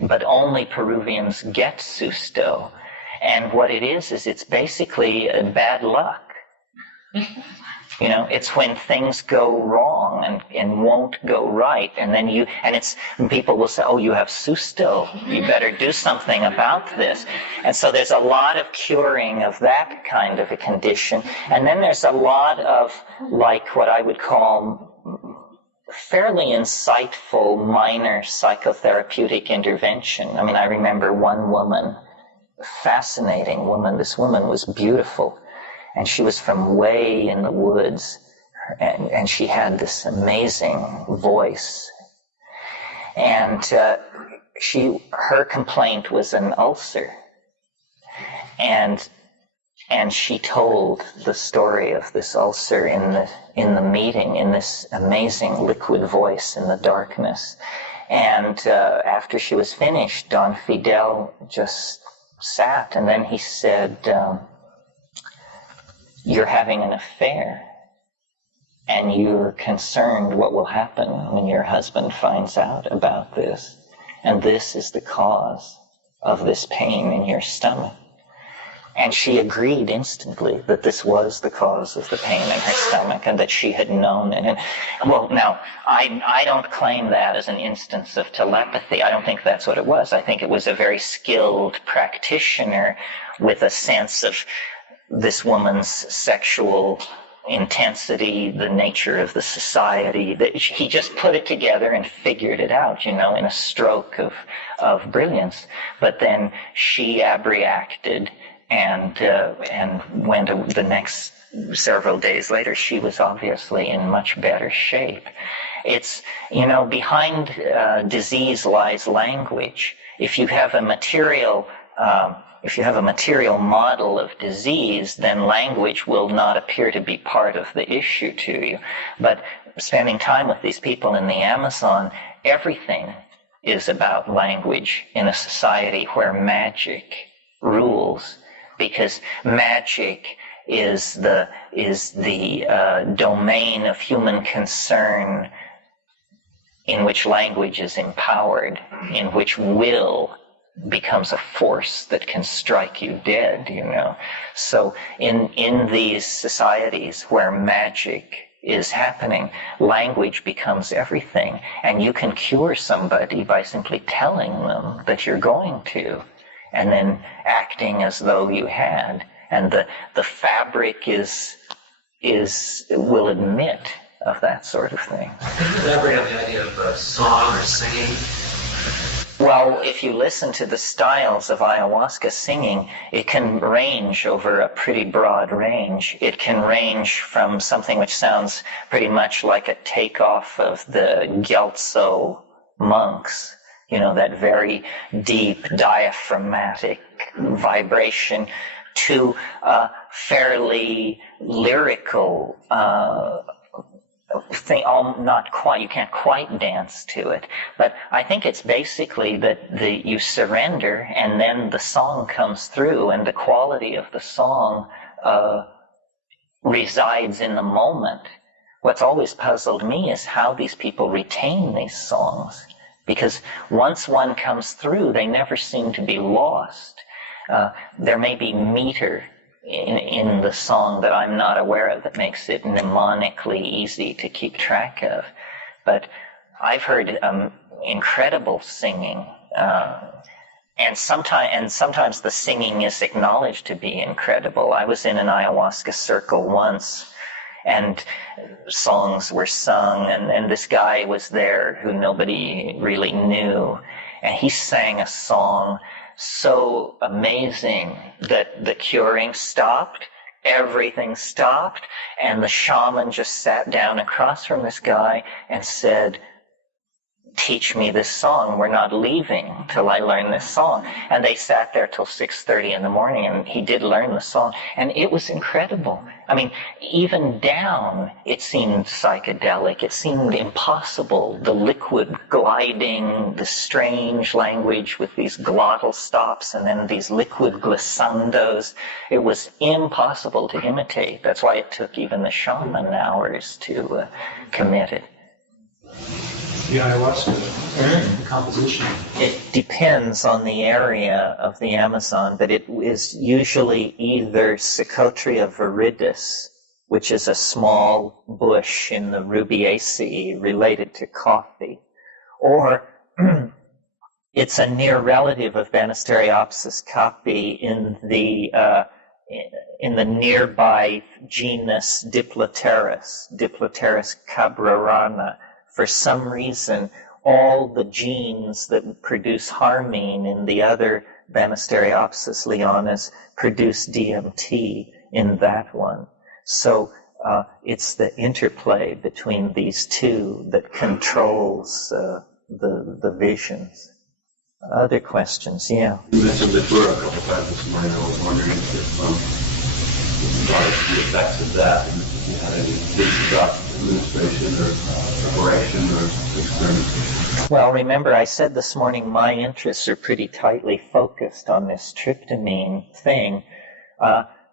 But only Peruvians get susto. And what it is it's basically bad luck. You know, it's when things go wrong and won't go right, and then people will say, oh, you have susto, you better do something about this. And so there's a lot of curing of that kind of a condition. And then there's a lot of, like, what I would call fairly insightful minor psychotherapeutic intervention. I mean, I remember one woman, fascinating woman. This woman was beautiful, and she was from way in the woods, and she had this amazing voice. And her complaint was an ulcer, and she told the story of this ulcer in the meeting in this amazing liquid voice in the darkness. And after she was finished, Don Fidel just sat, and then he said, you're having an affair, and you're concerned what will happen when your husband finds out about this, and this is the cause of this pain in your stomach. And she agreed instantly that this was the cause of the pain in her stomach, and that she had known it. And, well, now, I don't claim that as an instance of telepathy. I don't think that's what it was. I think it was a very skilled practitioner with a sense of this woman's sexual intensity, the nature of the society. That he just put it together and figured it out, in a stroke of brilliance. But then she abreacted, and when the next several days later, she was obviously in much better shape. It's, behind disease lies language. If you have a material model of disease, then language will not appear to be part of the issue to you. But spending time with these people in the Amazon, everything is about language in a society where magic rules. Because magic is the domain of human concern in which language is empowered, in which will becomes a force that can strike you dead, So in these societies where magic is happening, language becomes everything, and you can cure somebody by simply telling them that you're going to, and then acting as though you had, and the fabric will admit of that sort of thing. Can you elaborate on the idea of song or singing? Well, if you listen to the styles of ayahuasca singing, it can range over a pretty broad range. It can range from something which sounds pretty much like a takeoff of the Gyaltso monks, that very deep diaphragmatic vibration, to a fairly lyrical thing. Not quite, you can't quite dance to it, but I think it's basically that you surrender, and then the song comes through, and the quality of the song resides in the moment. What's always puzzled me is how these people retain these songs, because once one comes through, they never seem to be lost. There may be meter in the song that I'm not aware of that makes it mnemonically easy to keep track of. But I've heard incredible singing, and sometimes the singing is acknowledged to be incredible. I was in an ayahuasca circle once, and songs were sung, and this guy was there who nobody really knew, and he sang a song so amazing that the curing stopped, everything stopped, and the shaman just sat down across from this guy and said, teach me this song. We're not leaving till I learn this song. And they sat there till 6:30 in the morning, and he did learn the song. And it was incredible. I mean, even down, it seemed psychedelic. It seemed impossible. The liquid gliding, the strange language with these glottal stops, and then these liquid glissandos. It was impossible to imitate. That's why it took even the shaman hours to commit it. The ayahuasca, the composition. It depends on the area of the Amazon, but it is usually either Psychotria viridis, which is a small bush in the Rubiaceae related to coffee, or it's a near relative of Banisteriopsis caapi in the nearby genus Diploteris cabrerana. For some reason, all the genes that produce harmine in the other Banisteriopsis leonis produce DMT in that one. So it's the interplay between these two that controls the visions. Other questions? Yeah. You mentioned the tour a couple times this morning. I was wondering if the effects of that, and if you had any things about administration or preparation or experimentation. Well, remember I said this morning my interests are pretty tightly focused on this tryptamine thing.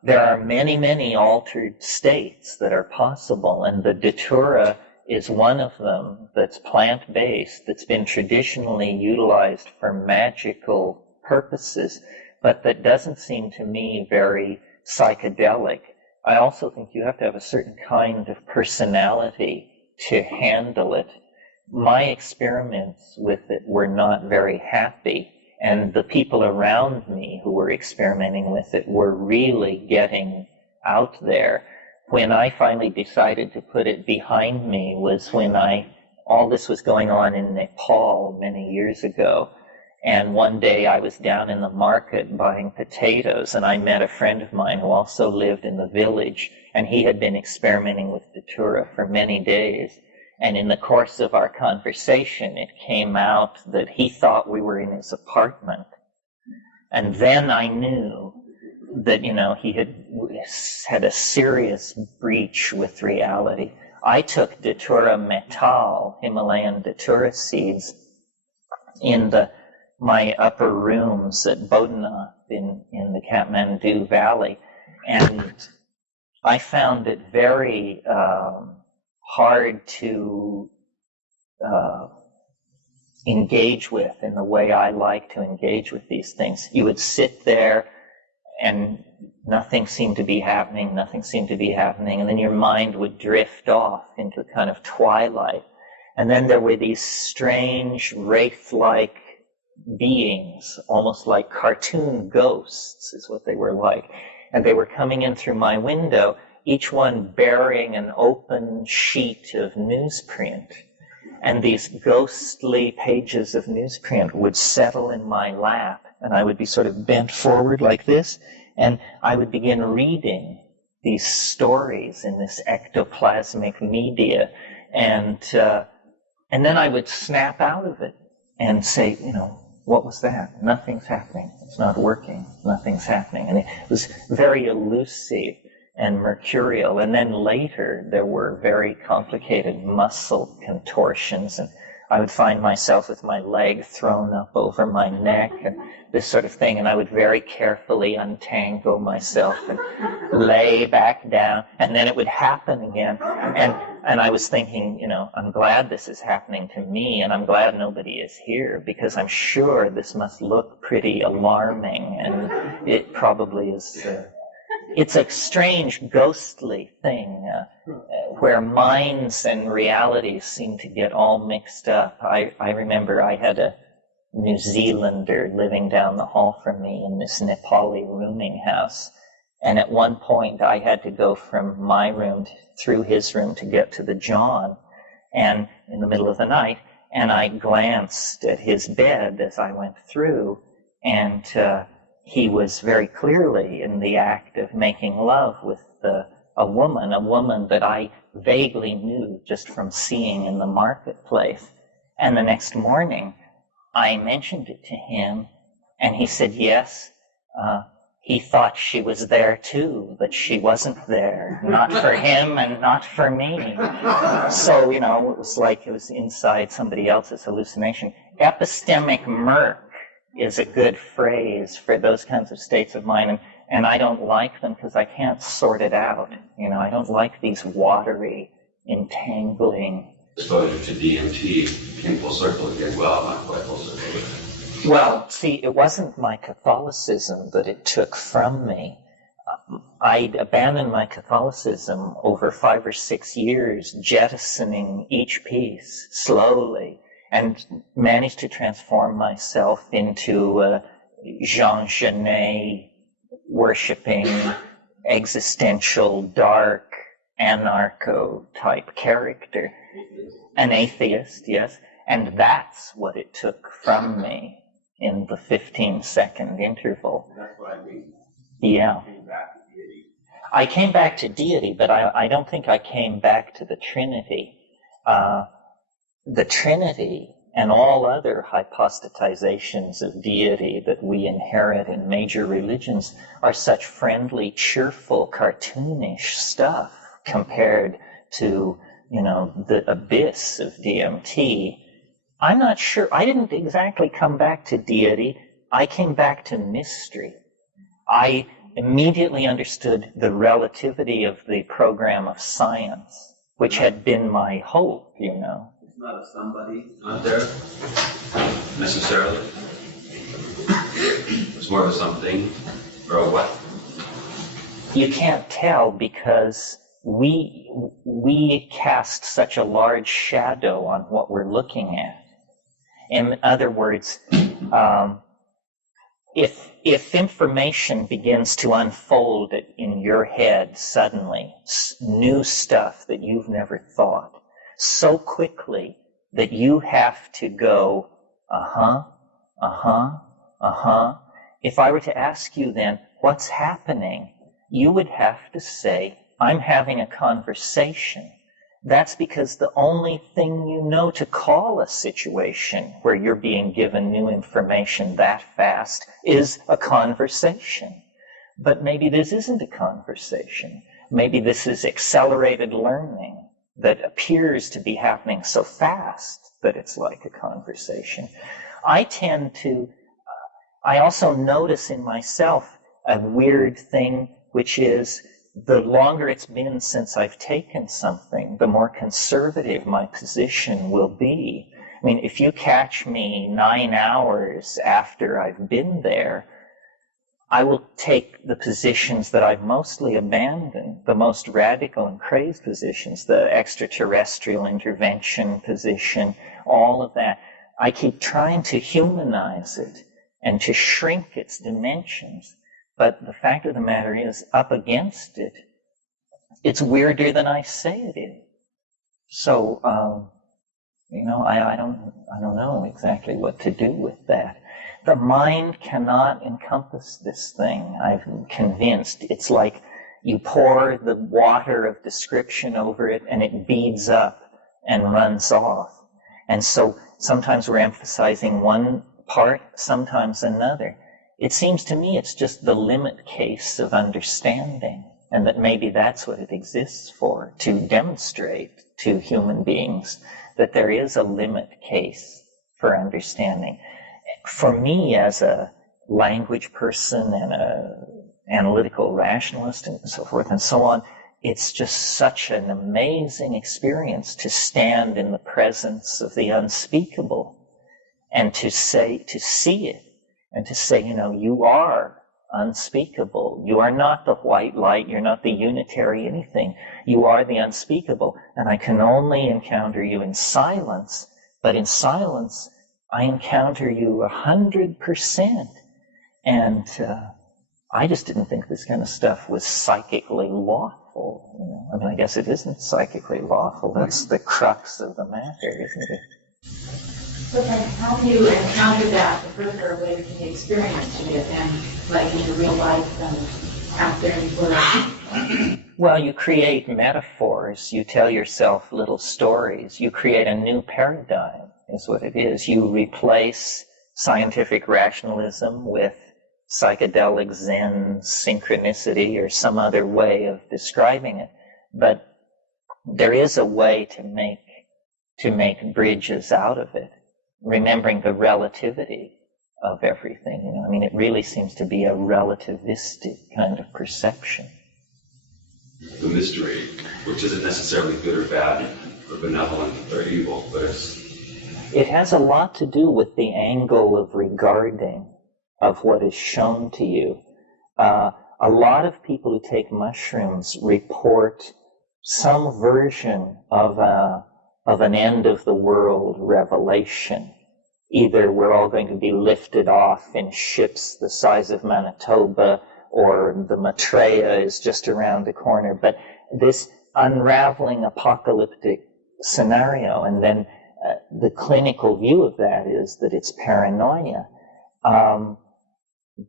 There are many, many altered states that are possible, and the datura is one of them that's plant-based, that's been traditionally utilized for magical purposes, but that doesn't seem to me very psychedelic. I also think you have to have a certain kind of personality to handle it. My experiments with it were not very happy, and the people around me who were experimenting with it were really getting out there. When I finally decided to put it behind me was when all this was going on in Nepal many years ago. And one day I was down in the market buying potatoes, and I met a friend of mine who also lived in the village, and he had been experimenting with datura for many days. And in the course of our conversation, it came out that he thought we were in his apartment. And then I knew that, he had a serious breach with reality. I took datura metal, Himalayan datura seeds, in my upper rooms at Bodhanath in the Kathmandu Valley, and I found it very hard to engage with in the way I like to engage with these things. You would sit there and nothing seemed to be happening, and then your mind would drift off into a kind of twilight. And then there were these strange wraith-like beings, almost like cartoon ghosts is what they were like. And they were coming in through my window, each one bearing an open sheet of newsprint. And these ghostly pages of newsprint would settle in my lap, and I would be sort of bent forward like this, and I would begin reading these stories in this ectoplasmic media, and then I would snap out of it and say, what was that? Nothing's happening. It's not working. Nothing's happening. And it was very elusive and mercurial. And then later, there were very complicated muscle contortions, and I would find myself with my leg thrown up over my neck and this sort of thing, and I would very carefully untangle myself and lay back down, and then it would happen again. And I was thinking, I'm glad this is happening to me, and I'm glad nobody is here, because I'm sure this must look pretty alarming, and it probably is. It's a strange, ghostly thing where minds and realities seem to get all mixed up. I remember I had a New Zealander living down the hall from me in this Nepali rooming house, And at one point, I had to go from my room through his room to get to the John, and in the middle of the night, and I glanced at his bed as I went through, and he was very clearly in the act of making love with a woman that I vaguely knew just from seeing in the marketplace. And the next morning, I mentioned it to him, and he said yes. He thought she was there too, but she wasn't there. Not for him and not for me. So, it was like it was inside somebody else's hallucination. Epistemic murk is a good phrase for those kinds of states of mind, and I don't like them because I can't sort it out. I don't like these watery, entangling. Exposure to DMT came full circle again. Well, not quite full circle. Well, see, it wasn't my Catholicism that it took from me. I abandoned my Catholicism over 5 or 6 years, jettisoning each piece slowly, and managed to transform myself into a Jean Genet worshipping, existential, dark, anarcho-type character. An atheist, yes. And that's what it took from me in the 15-second interval. That's what I mean. Yeah. I came back to deity, but I don't think I came back to the Trinity. The Trinity and all other hypostatizations of deity that we inherit in major religions are such friendly, cheerful, cartoonish stuff compared to, the abyss of DMT. I'm not sure. I didn't exactly come back to deity. I came back to mystery. I immediately understood the relativity of the program of science, which had been my hope, It's not a somebody out there, necessarily. It's more of a something, or a what? You can't tell because we cast such a large shadow on what we're looking at. In other words, if information begins to unfold in your head suddenly, new stuff that you've never thought, so quickly that you have to go, if I were to ask you then, what's happening? You would have to say, I'm having a conversation. That's because the only thing you know to call a situation where you're being given new information that fast is a conversation. But maybe this isn't a conversation. Maybe this is accelerated learning that appears to be happening so fast that it's like a conversation. I also notice in myself a weird thing, which is the longer it's been since I've taken something, the more conservative my position will be. I mean, if you catch me 9 hours after I've been there, I will take the positions that I've mostly abandoned, the most radical and crazed positions, the extraterrestrial intervention position, all of that. I keep trying to humanize it and to shrink its dimensions. But the fact of the matter is, up against it, it's weirder than I say it is. So, I don't know exactly what to do with that. The mind cannot encompass this thing. I'm convinced. It's like you pour the water of description over it and it beads up and runs off. And so sometimes we're emphasizing one part, sometimes another. It seems to me it's just the limit case of understanding, and that maybe that's what it exists for, to demonstrate to human beings that there is a limit case for understanding. For me, as a language person and an analytical rationalist and so forth and so on, it's just such an amazing experience to stand in the presence of the unspeakable and to see it. And to say, you are unspeakable. You are not the white light. You're not the unitary anything. You are the unspeakable. And I can only encounter you in silence. But in silence, I encounter you 100%. And I just didn't think this kind of stuff was psychically lawful. You know? I mean, I guess it isn't psychically lawful. That's the crux of the matter, isn't it? But then how do you encounter that further away from the experience of it and like into real life and out there in the world? Well, you create metaphors. You tell yourself little stories. You create a new paradigm, is what it is. You replace scientific rationalism with psychedelic Zen synchronicity or some other way of describing it. But there is a way to make bridges out of it, remembering the relativity of everything. You know, I mean, it really seems to be a relativistic kind of perception. The mystery, which isn't necessarily good or bad, or benevolent or evil, but it has a lot to do with the angle of regarding of what is shown to you. A lot of people who take mushrooms report some version of an end of the world revelation. Either we're all going to be lifted off in ships the size of Manitoba, or the Maitreya is just around the corner. But this unraveling apocalyptic scenario, and then the clinical view of that is that it's paranoia.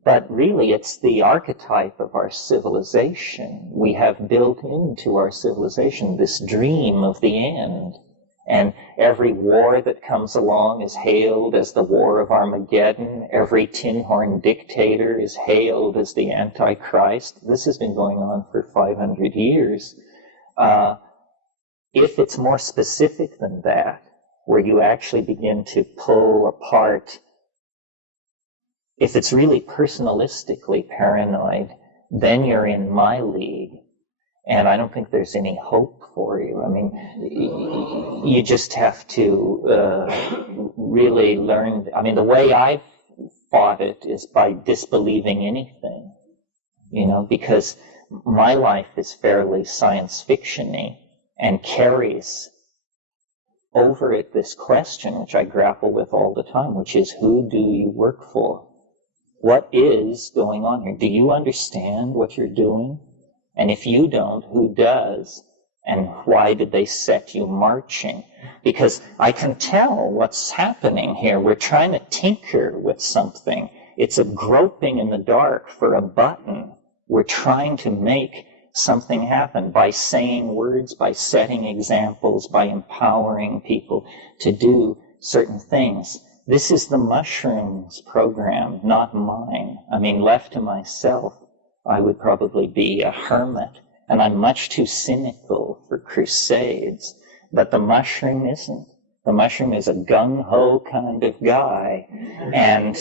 But really, it's the archetype of our civilization. We have built into our civilization this dream of the end. And every war that comes along is hailed as the War of Armageddon. Every tin horn dictator is hailed as the Antichrist. This has been going on for 500 years. If it's more specific than that, where you actually begin to pull apart, if it's really personalistically paranoid, then you're in my league. And I don't think there's any hope for you. I mean, you just have to really learn. I mean, the way I've fought it is by disbelieving anything, you know, because my life is fairly science fiction-y and carries over it this question, which I grapple with all the time, which is, who do you work for? What is going on here? Do you understand what you're doing? And if you don't, who does? And why did they set you marching? Because I can tell what's happening here. We're trying to tinker with something. It's a groping in the dark for a button. We're trying to make something happen by saying words, by setting examples, by empowering people to do certain things. This is the mushrooms program, not mine. I mean, left to myself, I would probably be a hermit, and I'm much too cynical for crusades. But the mushroom isn't. The mushroom is a gung-ho kind of guy, and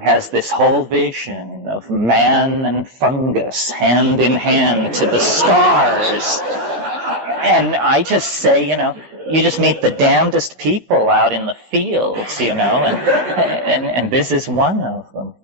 has this whole vision of man and fungus hand in hand to the stars. And I just say, you just meet the damnedest people out in the fields, and this is one of them.